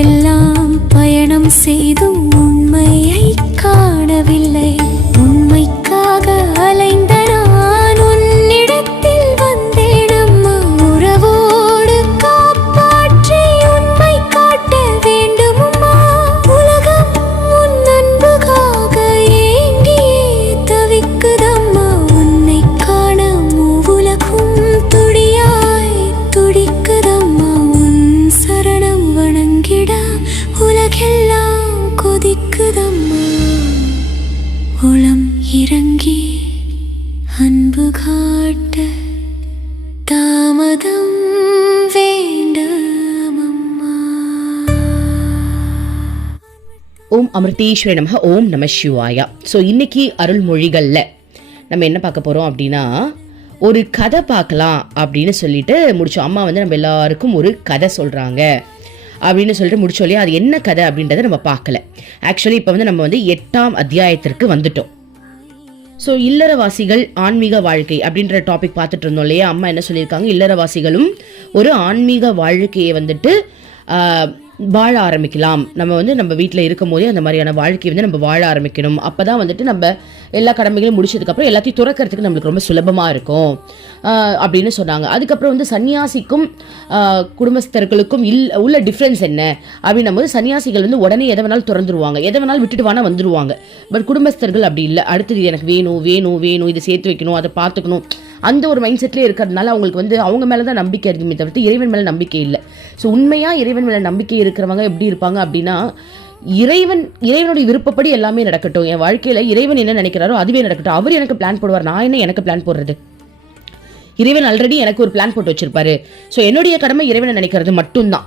உலகெல்லாம் பயணம் செய்தும் உண்மையை காணவில்லை. உண்மைக்காக அலைந்த நான் உன்னிடத்தில் வந்தேன் அம்மா. உறவோடு காப்பாற்றி உண்மை காட்ட வேண்டும் அம்மா. உலகம் உன் அன்புக்காக ஏங்கியே தவிக்குதம்மா. உன்னை காண மூவுலகும் துடியாய் துடிக்குதம்மா. உன் சரணம் வணங்கிட உலகெல்லாம் கொதிக்குதம்மா. உளம் இறங்கி அன்பு காட்ட தாமதம் வேண்டாமம்மா. ஓம் அமிர்தேஸ்வர நமக. ஓம் நம சிவாயா. ஸோ இன்னைக்கு அருள்மொழிகளில் நம்ம என்ன பார்க்க போகிறோம் அப்படின்னா, ஒரு கதை பார்க்கலாம் அப்படின்னு சொல்லிட்டு முடிச்சோம். அம்மா வந்து நம்ம எல்லாருக்கும் ஒரு கதை சொல்கிறாங்க அப்படின்னு சொல்லிட்டு முடிச்சோம் இல்லையா. அது என்ன கதை அப்படின்றத நம்ம பார்க்கல. ஆக்சுவலி இப்போ வந்து நம்ம வந்து 8ஆம் அத்தியாயத்திற்கு வந்துட்டோம். ஸோ இல்லறவாசிகள் ஆன்மீக வாழ்க்கை அப்படின்ற டாபிக் பார்த்துட்டு இருந்தோம் இல்லையா. அம்மா என்ன சொல்லியிருக்காங்க, இல்லறவாசிகளும் ஒரு ஆன்மீக வாழ்க்கையை வந்துட்டு வாழ ஆரம்பிக்கலாம். நம்ம வந்து நம்ம வீட்டில் இருக்கும் போதே அந்த மாதிரியான வாழ்க்கையை வந்து நம்ம வாழ ஆரம்பிக்கணும். அப்போ தான் வந்துட்டு நம்ம எல்லா கடமைகளும் முடிச்சதுக்கப்புறம் எல்லாத்தையும் துறக்கிறதுக்கு நம்மளுக்கு ரொம்ப சுலபமாக இருக்கும் அப்படின்னு சொன்னாங்க. அதுக்கப்புறம் வந்து சன்னியாசிக்கும் குடும்பஸ்தர்களுக்கும் உள்ள டிஃப்ரென்ஸ் என்ன அப்படின்னும் போது, சன்னியாசிகள் வந்து உடனே எதை வேணாலும் திறந்துருவாங்க, எதை வேணாலும் விட்டுட்டு வேணால் வந்துடுவாங்க. பட் குடும்பஸ்தர்கள் அப்படி இல்லை. அடுத்தது எனக்கு வேணும் வேணும் வேணும், இதை சேர்த்து வைக்கணும், அதை பார்த்துக்கணும், அந்த ஒரு மைண்ட் செட்லேயே இருக்கிறதுனால அவங்களுக்கு வந்து அவங்க மேலே தான் நம்பிக்கை இருக்குமே தவிர்த்து இறைவன் மேலே நம்பிக்கை இல்லை. ஸோ உண்மையாக இறைவன் மேலே நம்பிக்கை இருக்கிறவங்க எப்படி இருப்பாங்க அப்படின்னா, இறைவனுடைய விருப்பப்படி எல்லாமே நடக்கட்டும், என் வாழ்க்கையில் இறைவன் என்ன நினைக்கிறாரோ அதுவே நடக்கட்டும், அவர் எனக்கு பிளான் போடுவார், நான் என்ன எனக்கு பிளான் போடுறது, இறைவன் ஆல்ரெடி எனக்கு ஒரு பிளான் போட்டு வச்சிருப்பாரு. ஸோ என்னுடைய கடமை இறைவனை நினைக்கிறது மட்டும்தான்,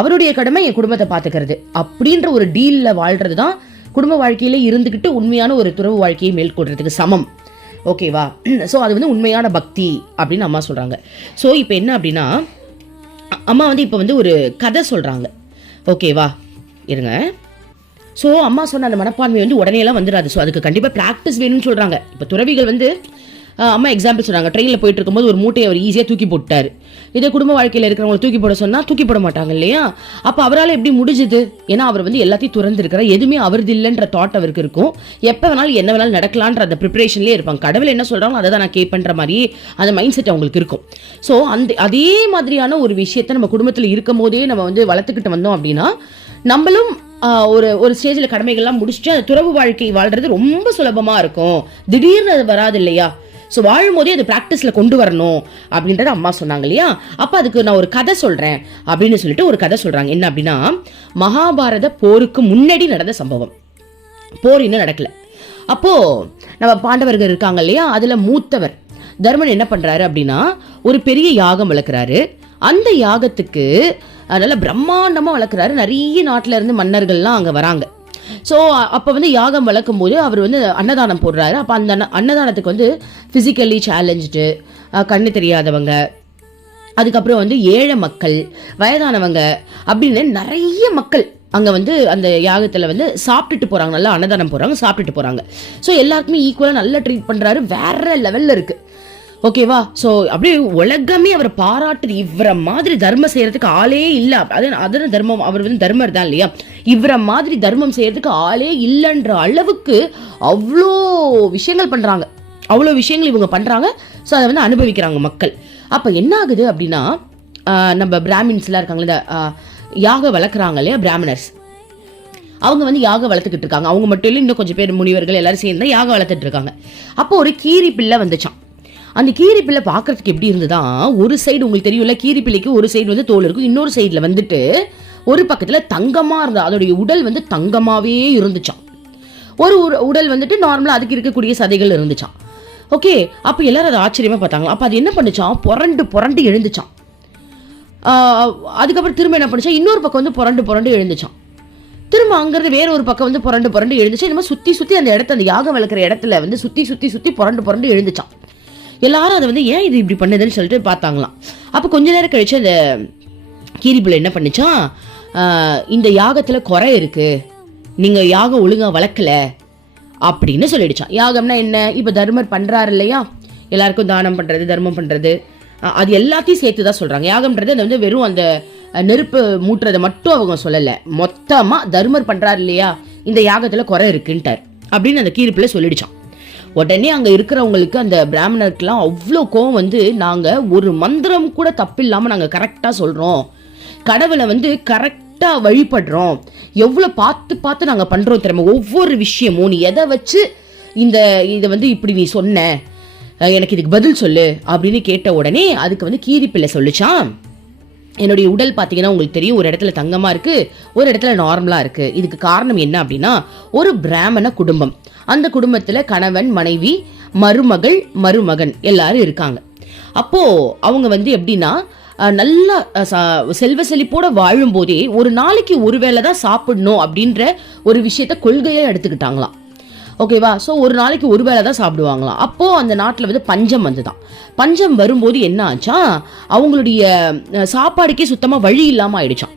அவருடைய கடமை என் குடும்பத்தை பார்த்துக்கிறது அப்படின்ற ஒரு டீலில் வாழ்றது தான் குடும்ப வாழ்க்கையில இருந்துக்கிட்டு உண்மையான ஒரு துறவு வாழ்க்கையை மேற்கொள்றதுக்கு சமம். ஓகேவா? ஸோ அது வந்து உண்மையான பக்தி அப்படின்னு அம்மா சொல்கிறாங்க. ஸோ இப்போ என்ன அப்படின்னா, அம்மா வந்து இப்போ வந்து ஒரு கதை சொல்கிறாங்க. ஓகேவா? இருங்க. ஸோ அம்மா சொன்ன அந்த மனப்பான்மை வந்து உடனேலாம் வந்துடாது. ஸோ அதுக்கு கண்டிப்பாக ப்ராக்டிஸ் வேணும்னு சொல்கிறாங்க. இப்போ துறவிகள் வந்து அம்மா எக்ஸாம்பிள் சொன்னாங்க, ட்ரெயினில் போயிட்டு இருக்கும்போது ஒரு மூட்டையை அவர் ஈஸியாக தூக்கி போட்டார். இதே குடும்ப வாழ்க்கையில் இருக்கிறவங்களை தூக்கி போட சொன்னால் தூக்கி போட மாட்டாங்க இல்லையா. அப்போ அவரால் எப்படி முடிஞ்சுது? ஏன்னா அவர் வந்து எல்லாத்தையும் துறந்துருக்கிறார், எதுவுமே அவரது இல்லைன்ற தாட் அவருக்கு இருக்கும். எப்போ வேணாலும் என்ன வேணாலும் நடக்கலான்ற அந்த ப்ரிப்பரேஷன்லேயே இருப்பாங்க. கடவுள் என்ன சொல்கிறாங்களோ அதை தான் நான் கேட்பேன்ற மாதிரி அந்த மைண்ட் செட் அவங்களுக்கு இருக்கும். ஸோ அதே மாதிரியான ஒரு விஷயத்தை நம்ம குடும்பத்தில் இருக்கும் போதே நம்ம வந்து வளர்த்துக்கிட்டு வந்தோம் அப்படின்னா, நம்மளும் ஒரு ஸ்டேஜில் கடமைகள்லாம் முடிச்சுட்டு அந்த துறவு வாழ்க்கை வாழ்றது ரொம்ப சுலபமாக இருக்கும். திடீர்னு அது வராது இல்லையா. ஸோ வாழும் போதே அது ப்ராக்டிஸில் கொண்டு வரணும் அப்படின்றத அம்மா சொன்னாங்க இல்லையா. அப்போ அதுக்கு நான் ஒரு கதை சொல்கிறேன் அப்படின்னு சொல்லிட்டு ஒரு கதை சொல்கிறாங்க. என்ன அப்படின்னா, மகாபாரத போருக்கு முன்னாடி நடந்த சம்பவம். போர் இன்னும் நடக்கல. அப்போது நம்ம பாண்டவர்கள் இருக்காங்க இல்லையா, அதில் மூத்தவர் தர்மன் என்ன பண்ணுறாரு அப்படின்னா, ஒரு பெரிய யாகம் வளர்க்குறாரு. அந்த யாகத்துக்கு நல்ல பிரம்மாண்டமாக வளர்க்குறாரு. நிறைய நாட்டில் இருந்து மன்னர்கள்லாம் அங்கே வராங்க. ஸோ அப்போ வந்து யாகம் வளர்க்கும் போது அவர் வந்து அன்னதானம் போடுறாரு. அப்போ அந்த அன்னதானத்துக்கு வந்து ஃபிசிக்கலி சேலஞ்சு, கண்ணு தெரியாதவங்க, அதுக்கப்புறம் வந்து ஏழை மக்கள், வயதானவங்க அப்படின்னு நிறைய மக்கள் அங்கே வந்து அந்த யாகத்தில் வந்து சாப்பிட்டுட்டு போகிறாங்க. நல்லா அன்னதானம் போடுறாங்க, சாப்பிட்டுட்டு போகிறாங்க. ஸோ எல்லாருக்குமே ஈக்குவலாக நல்லா ட்ரீட் பண்ணுறாரு. வேற லெவலில் இருக்குது. ஓகேவா? ஸோ அப்படியே உலகமே அவர் பாராட்டுது. இவரை மாதிரி தர்மம் செய்யறதுக்கு ஆளே இல்லை. அது தர்மம், அவர் வந்து தர்மர் தான் இல்லையா. இவரை மாதிரி தர்மம் செய்யறதுக்கு ஆளே இல்லைன்ற அளவுக்கு அவ்வளோ விஷயங்கள் பண்ணுறாங்க. அவ்வளோ விஷயங்கள் இவங்க பண்ணுறாங்க. ஸோ அதை வந்து அனுபவிக்கிறாங்க மக்கள். அப்போ என்ன ஆகுது அப்படின்னா, நம்ம பிராமின்ஸ்லாம் இருக்காங்களே, இந்த யாக வளர்க்குறாங்க இல்லையா, பிராமணர்ஸ், அவங்க வந்து யாகம் வளர்த்துக்கிட்டு இருக்காங்க. அவங்க மட்டும் இல்லை, இன்னும் கொஞ்சம் பேர் முனிவர்கள் எல்லாரும் சேர்ந்து யாகம் வளர்த்துட்டு இருக்காங்க. அப்போ ஒரு கீரி பிள்ளை வந்துச்சான். அந்த கீரி பிள்ளை பார்க்கறதுக்கு எப்படி இருந்துதான், ஒரு சைடு உங்களுக்கு தெரியும்ல, கீரி பிள்ளைக்கு ஒரு சைடு வந்து தோல் இருக்கும், இன்னொரு சைடில் வந்துட்டு ஒரு பக்கத்தில் தங்கமாக இருந்தா. அதோடைய உடல் வந்து தங்கமாகவே இருந்துச்சான். ஒரு உடல் வந்துட்டு நார்மலாக அதுக்கு இருக்கக்கூடிய சதைகள் இருந்துச்சான். ஓகே, அப்போ எல்லாரும் அதை ஆச்சரியமாக பார்த்தாங்க. அப்போ அது என்ன பண்ணுச்சான், புரண்டு எழுந்துச்சான். அதுக்கப்புறம் திரும்ப என்ன பண்ணுச்சா, இன்னொரு பக்கம் வந்து புரண்டு எழுந்துச்சான். திரும்ப அங்கிருந்து வேற ஒரு பக்கம் வந்து புரண்டு எழுந்துச்சு. இந்த மாதிரி சுற்றி அந்த இடத்த, அந்த யாகம் வளர்க்குற இடத்துல வந்து சுற்றி புரண்டு எழுந்துச்சான். எல்லாரும் அதை வந்து ஏன் இது இப்படி பண்ணுதுன்னு சொல்லிட்டு பார்த்தாங்களாம். அப்போ கொஞ்ச நேரம் கழிச்சு அந்த கீரிபிள்ளை என்ன பண்ணிச்சான், இந்த யாகத்தில் குறை இருக்கு, நீங்கள் யாகம் ஒழுங்காக வளர்க்கல அப்படின்னு சொல்லிடுச்சான். யாகம்னா என்ன, இப்போ தர்மர் பண்ணுறாரு இல்லையா, எல்லாருக்கும் தானம் பண்ணுறது, தர்மம் பண்ணுறது, அது எல்லாத்தையும் சேர்த்து தான் சொல்கிறாங்க. யாகம்ன்றது அது வந்து வெறும் அந்த நெருப்பு மூட்டுறதை மட்டும் அவங்க சொல்லலை, மொத்தமாக தர்மர் பண்ணுறாரு இல்லையா இந்த யாகத்தில் குறை இருக்குன்ட்டார் அப்படின்னு அந்த கீரிப்பிள்ளை சொல்லிடுச்சான். உடனே அங்கே இருக்கிறவங்களுக்கு அந்த பிராமணருக்கெல்லாம் அவ்வளோ கோவம் வந்து, நாங்கள் ஒரு மந்திரம் கூட தப்பு இல்லாமல் நாங்கள் கரெக்டாக சொல்கிறோம், கடவுளை வந்து கரெக்டாக வழிபடுறோம், எவ்வளோ பார்த்து பார்த்து நாங்கள் பண்ணுறோம் தெரியுமா, ஒவ்வொரு விஷயமும் நீ எதை வச்சு இதை வந்து இப்படி நீ சொன்ன, எனக்கு இதுக்கு பதில் சொல்லு அப்படின்னு கேட்ட உடனே அதுக்கு வந்து கீரிப்பிள்ளை சொல்லிச்சான், என்னுடைய உடல் பார்த்தீங்கன்னா உங்களுக்கு தெரியும், ஒரு இடத்துல தங்கமாக இருக்குது, ஒரு இடத்துல நார்மலாக இருக்குது. இதுக்கு காரணம் என்ன அப்படின்னா, ஒரு பிராமண குடும்பம், அந்த குடும்பத்தில் கணவன் மனைவி மருமகள் மருமகன் எல்லாரும் இருக்காங்க. அப்போது அவங்க வந்து எப்படின்னா நல்லா செல்வ செழிப்போட வாழும் போதே ஒரு நாளைக்கு ஒரு வேளை தான் சாப்பிடணும் அப்படின்ற ஒரு விஷயத்த கொள்கையை எடுத்துக்கிட்டாங்களாம். ஓகேவா? ஸோ ஒரு நாளைக்கு ஒரு வேளை தான் சாப்பிடுவாங்களாம். அப்போது அந்த நாட்டில் வந்து பஞ்சம் வந்துதான். பஞ்சம் வரும்போது என்ன ஆச்சா, அவங்களுடைய சாப்பாடுக்கே சுத்தமாக வழி இல்லாமல் ஆயிடுச்சான்.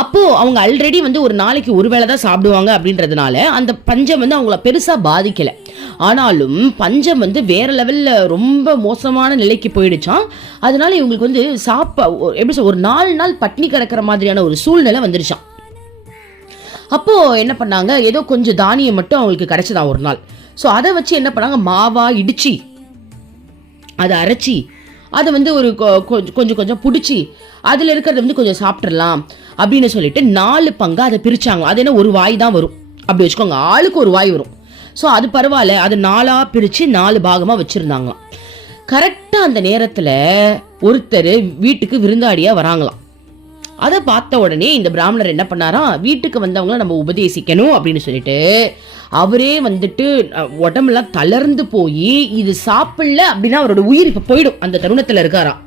அப்போது அவங்க ஆல்ரெடி வந்து ஒரு நாளைக்கு ஒரு வேளை தான் சாப்பிடுவாங்க அப்படின்றதுனால அந்த பஞ்சம் வந்து அவங்கள பெருசாக பாதிக்கலை. ஆனாலும் பஞ்சம் வந்து வேற லெவலில் ரொம்ப மோசமான நிலைக்கு போயிடுச்சான். அதனால இவங்களுக்கு வந்து எப்படி சொல்ல, ஒரு 4 நாள் பட்னி கிடக்கிற மாதிரியான ஒரு சூழ்நிலை வந்துருச்சான். அப்போது என்ன பண்ணாங்க, ஏதோ கொஞ்சம் தானியம் மட்டும் அவங்களுக்கு கிடைச்சதான் ஒரு நாள். ஸோ அதை வச்சு என்ன பண்ணாங்க, மாவா இடிச்சு அதை அரைச்சி அதை வந்து ஒரு கொஞ்சம் கொஞ்சம் பிடிச்சி அதில் இருக்கிறத வந்து கொஞ்சம் சாப்பிட்றலாம் அப்படின்னு சொல்லிட்டு 4 பங்கா அதை பிரிச்சாங்க. அது என்ன ஒரு வாய் தான் வரும் அப்படி வச்சுக்கோங்க, ஆளுக்கு ஒரு வாய் வரும். ஸோ அது பரவாயில்ல, அது 4ஆக பிரித்து 4 பாகமாக வச்சுருந்தாங்களாம். கரெக்டாக அந்த நேரத்தில் ஒருத்தர் வீட்டுக்கு விருந்தாடியாக வராங்களாம். அதை பார்த்த உடனே இந்த பிராமணர் என்ன பண்ணாராம், வீட்டுக்கு வந்தவங்கள நம்ம உபதேசிக்கணும் அப்படின்னு சொல்லிட்டு அவரே வந்துட்டு உடம்பெல்லாம் தளர்ந்து போய் இது சாப்பிடல அப்படின்னா அவரோட உயிர் இப்போ போயிடும் அந்த தருணத்தில் இருக்காராம்.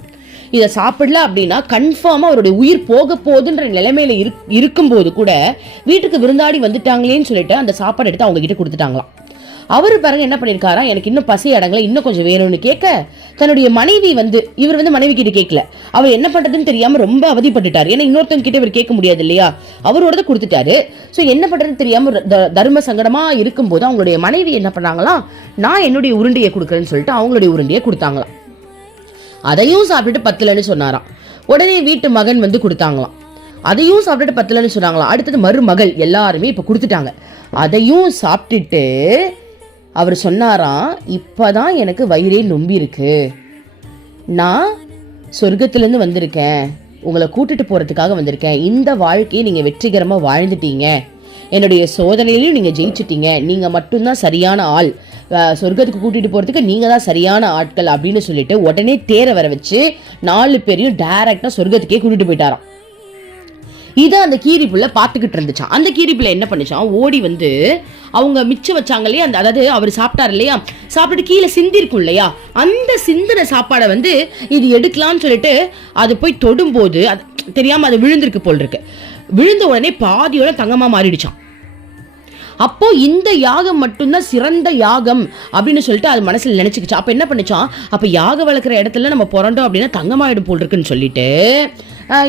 இதை சாப்பிடல அப்படின்னா கன்ஃபார்மாக அவருடைய உயிர் போக போகுதுன்ற நிலைமையில இருக்கும்போது கூட வீட்டுக்கு விருந்தாடி வந்துட்டாங்களேன்னு சொல்லிட்டு அந்த சாப்பாடு எடுத்து அவங்க கிட்ட கொடுத்துட்டாங்களாம். அவரு பாருங்க என்ன பண்ணிருக்காரா, எனக்கு இன்னும் பசி அடங்கல, இன்னும் கொஞ்சம் வேணும்னு கேட்க தன்னுடைய மனைவி வந்து, இவர் வந்து மனைவி கிட்ட கேட்கல, அவர் என்ன பண்றதுன்னு தெரியாம ரொம்ப அவதிப்பட்டுட்டாரு. ஏன்னா இன்னொருத்தவங்க கிட்ட இவர் கேட்க முடியாது இல்லையா, அவரோட கொடுத்துட்டாரு. ஸோ என்ன பண்றதுன்னு தெரியாம தர்ம சங்கடமா இருக்கும்போது அவங்களுடைய மனைவி என்ன பண்ணாங்களாம், நான் என்னுடைய உருண்டையை கொடுக்குறேன்னு சொல்லிட்டு அவங்களுடைய உருண்டையை கொடுத்தாங்களாம். அதையும் சாப்பிட்டுட்டு பத்தலன்னு சொன்னாராம். உடனே வீட்டு மகன் வந்து கொடுத்தாங்களாம், அதையும் சாப்பிட்டுட்டு பத்தலன்னு சொன்னாங்களாம். அடுத்தது மருமகள் எல்லாருமே இப்ப கொடுத்துட்டாங்க. அதையும் சாப்பிட்டுட்டு அவர் சொன்னாராம், இப்பதான் எனக்கு வயிறே நொம்பி இருக்கு, நான் சொர்க்கத்திலேருந்து வந்திருக்கேன், உங்களை கூட்டிட்டு போறதுக்காக வந்திருக்கேன், இந்த வாழ்க்கையை நீங்க வெற்றிகரமா வாழ்ந்துட்டீங்க, என்னுடைய சோதனையிலையும் நீங்க ஜெயிச்சிட்டீங்க, நீங்க மட்டும்தான் சரியான ஆள், சொர்க்கத்துக்கு கூட்டிட்டு போறதுக்கு நீங்க தான் சரியான ஆட்கள் அப்படின்னு சொல்லிட்டு உடனே தேரை வர வச்சு 4 பேரையும் டைரக்டா சொர்க்கத்துக்கே கூட்டிட்டு போயிட்டாராம். இதை அந்த கீரிப்புள்ள பார்த்துக்கிட்டு இருந்துச்சான். அந்த கீரிப்புள்ள என்ன பண்ணிச்சான், ஓடி வந்து அவங்க மிச்சம் வச்சாங்க இல்லையா, அந்த அதாவது அவர் சாப்பிட்டார் இல்லையா, சாப்பிட்டு கீழே சிந்திருக்கும் இல்லையா, அந்த சிந்தின சாப்பாடை வந்து இது எடுக்கலாம்னு சொல்லிட்டு அது போய் தொடும்போது அது தெரியாம அது விழுந்திருக்கு போல் இருக்கு. விழுந்த உடனே பாதியோட தங்கமா மாறிடுச்சான். அப்போ இந்த யாகம் மட்டும்தான் சிறந்த யாகம் அப்படின்னு சொல்லிட்டு அது மனசுல நினைச்சுக்கிச்சு. அப்ப என்ன பண்ணிச்சான், அப்ப யாகம் வளர்க்குற இடத்துல நம்ம பிறந்தோம் அப்படின்னா தங்கமாயிடும் போல் இருக்குன்னு சொல்லிட்டு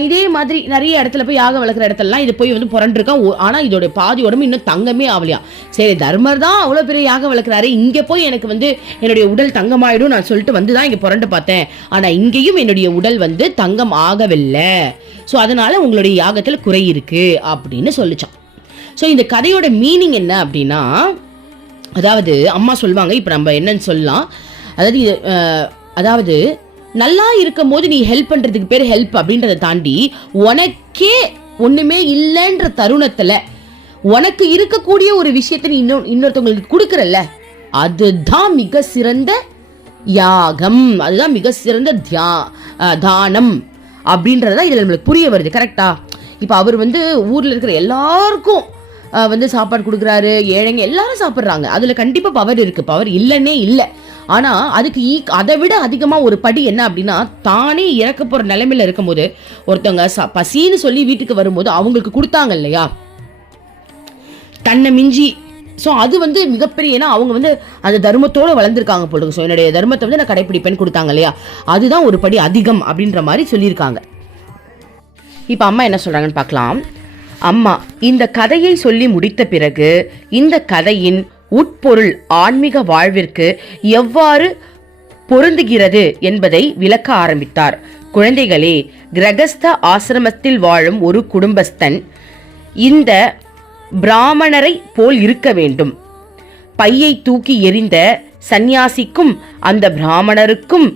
இதே மாதிரி நிறைய இடத்துல போய் யாகம் வளர்க்குற இடத்துலலாம் இது போய் வந்து புரண்டிருக்கான். ஆனா இதோட பாதி உடம்பு இன்னும் தங்கமே ஆகலையா. சரி, தர்மர் தான் அவ்வளவு பெரிய யாகம் வளர்க்குறாரு, இங்க போய் எனக்கு வந்து என்னுடைய உடல் தங்கமாயிடும் நான் சொல்லிட்டு வந்துதான் இங்க புரண்டு பார்த்தேன், ஆனா இங்கேயும் என்னுடைய உடல் வந்து தங்கம் ஆகவில்லை, ஸோ அதனால உங்களுடைய யாகத்துல குறை இருக்கு அப்படின்னு சொல்லிச்சான். ஸோ இந்த கதையோட மீனிங் என்ன அப்படின்னா, அதாவது அம்மா சொல்லுவாங்க, இப்போ நம்ம என்னன்னு சொல்லலாம், அதாவது நல்லா இருக்கும் போது நீ ஹெல்ப் பண்றதுக்கு பேர் ஹெல்ப் அப்படின்றத தாண்டி உனக்கே ஒண்ணுமே இல்லைன்ற தருணத்துல உனக்கு இருக்கக்கூடிய ஒரு விஷயத்தை நீ இன்னொருத்தவங்களுக்கு கொடுக்கறல்ல, அதுதான் மிக சிறந்த யாகம், அதுதான் மிக சிறந்த தானம் அப்படின்றதான் இதுல நம்மளுக்கு புரிய வருது. கரெக்டா? இப்ப அவர் வந்து ஊர்ல இருக்கிற எல்லாருக்கும் வந்து சாப்பாடு கொடுக்குறாரு, ஏழைங்க எல்லாரும் சாப்பிட்றாங்க, அதுல கண்டிப்பா பவர் இருக்கு, பவர் இல்லைன்னே இல்லை. ஆனா அதுக்கு அதை விட அதிகமா ஒரு படி என்ன அப்படின்னா, தானே இறக்க போற நிலைமையில இருக்கும் போது ஒருத்தவங்க பசின்னு சொல்லி வீட்டுக்கு வரும்போது அவங்களுக்கு கொடுத்தாங்க இல்லையா தன்னை மிஞ்சி. ஸோ அது வந்து மிகப்பெரிய, ஏன்னா அவங்க வந்து அந்த தர்மத்தோட வளர்ந்துருக்காங்க போல. ஸோ என்னுடைய தர்மத்தை வந்து நான் கடைப்பிடிப்பேன்னு கொடுத்தாங்க இல்லையா, அதுதான் ஒரு படி அதிகம் அப்படின்ற மாதிரி சொல்லியிருக்காங்க. இப்போ அம்மா என்ன சொல்றாங்கன்னு பார்க்கலாம். அம்மா இந்த கதையை சொல்லி முடித்த பிறகு இந்த கதையின் உட்பொருள் ஆன்மீக வாழ்விற்கு எவ்வாறு பொருந்துகிறது என்பதை விளக்க ஆரம்பித்தார். குழந்தைகளே, கிரகஸ்த ஆசிரமத்தில் வாழும் ஒரு குடும்பஸ்தன் இந்த பிராமணரை போல் இருக்க வேண்டும். பையை தூக்கி எறிந்த சந்நியாசிக்கும் அந்த பிராமணருக்கும்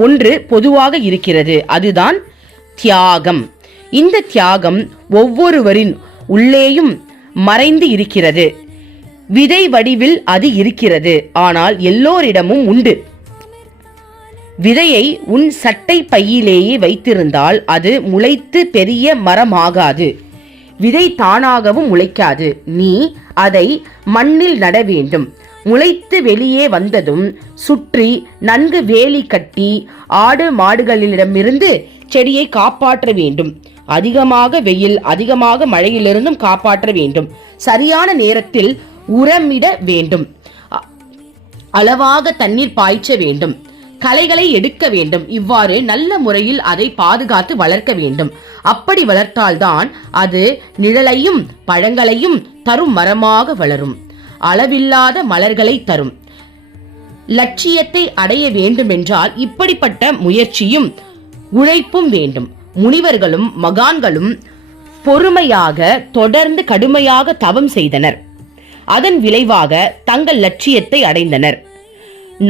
ஒன்று பொதுவாக இருக்கிறது. அதுதான் தியாகம். இந்த தியாகம் ஒவ்வொருவரின் உள்ளேயும் மறைந்து இருக்கிறது. விதை வடிவில் அது இருக்கிறது, ஆனால் எல்லோரிடமும் உண்டு. விதையை உன் சட்டை பையிலேயே வைத்திருந்தால் அது முளைத்து பெரிய மரமாகாது. விதை தானாகவும் முளைக்காது. நீ அதை மண்ணில் நட வேண்டும். முளைத்து வெளியே வந்ததும் சுற்றி நன்கு வேலி கட்டி ஆடு மாடுகளிடமிருந்து செடியை காப்பாற்ற வேண்டும். அதிகமாக வெயில், அதிகமாக மழையிலிருந்தும் காப்பாற்ற வேண்டும். சரியான நேரத்தில் உரமிட வேண்டும். அளவாக தண்ணீர் பாய்ச்ச வேண்டும். களைகளை எடுக்க வேண்டும். இவ்வாறு நல்ல முறையில் அதை பாதுகாத்து வளர்க்க வேண்டும். அப்படி வளர்த்தால்தான் அது நிழலையும் பழங்களையும் தரும் மரமாக வளரும். அளவில்லாத மலர்களை தரும். லட்சியத்தை அடைய வேண்டுமென்றால் இப்படிப்பட்ட முயற்சியும் உழைப்பும் வேண்டும். முனிவர்களும் மகான்களும் பொறுமையாக தொடர்ந்து கடுமையாக தவம் செய்தனர். அதன் விளைவாக தங்கள் லட்சியத்தை அடைந்தனர்.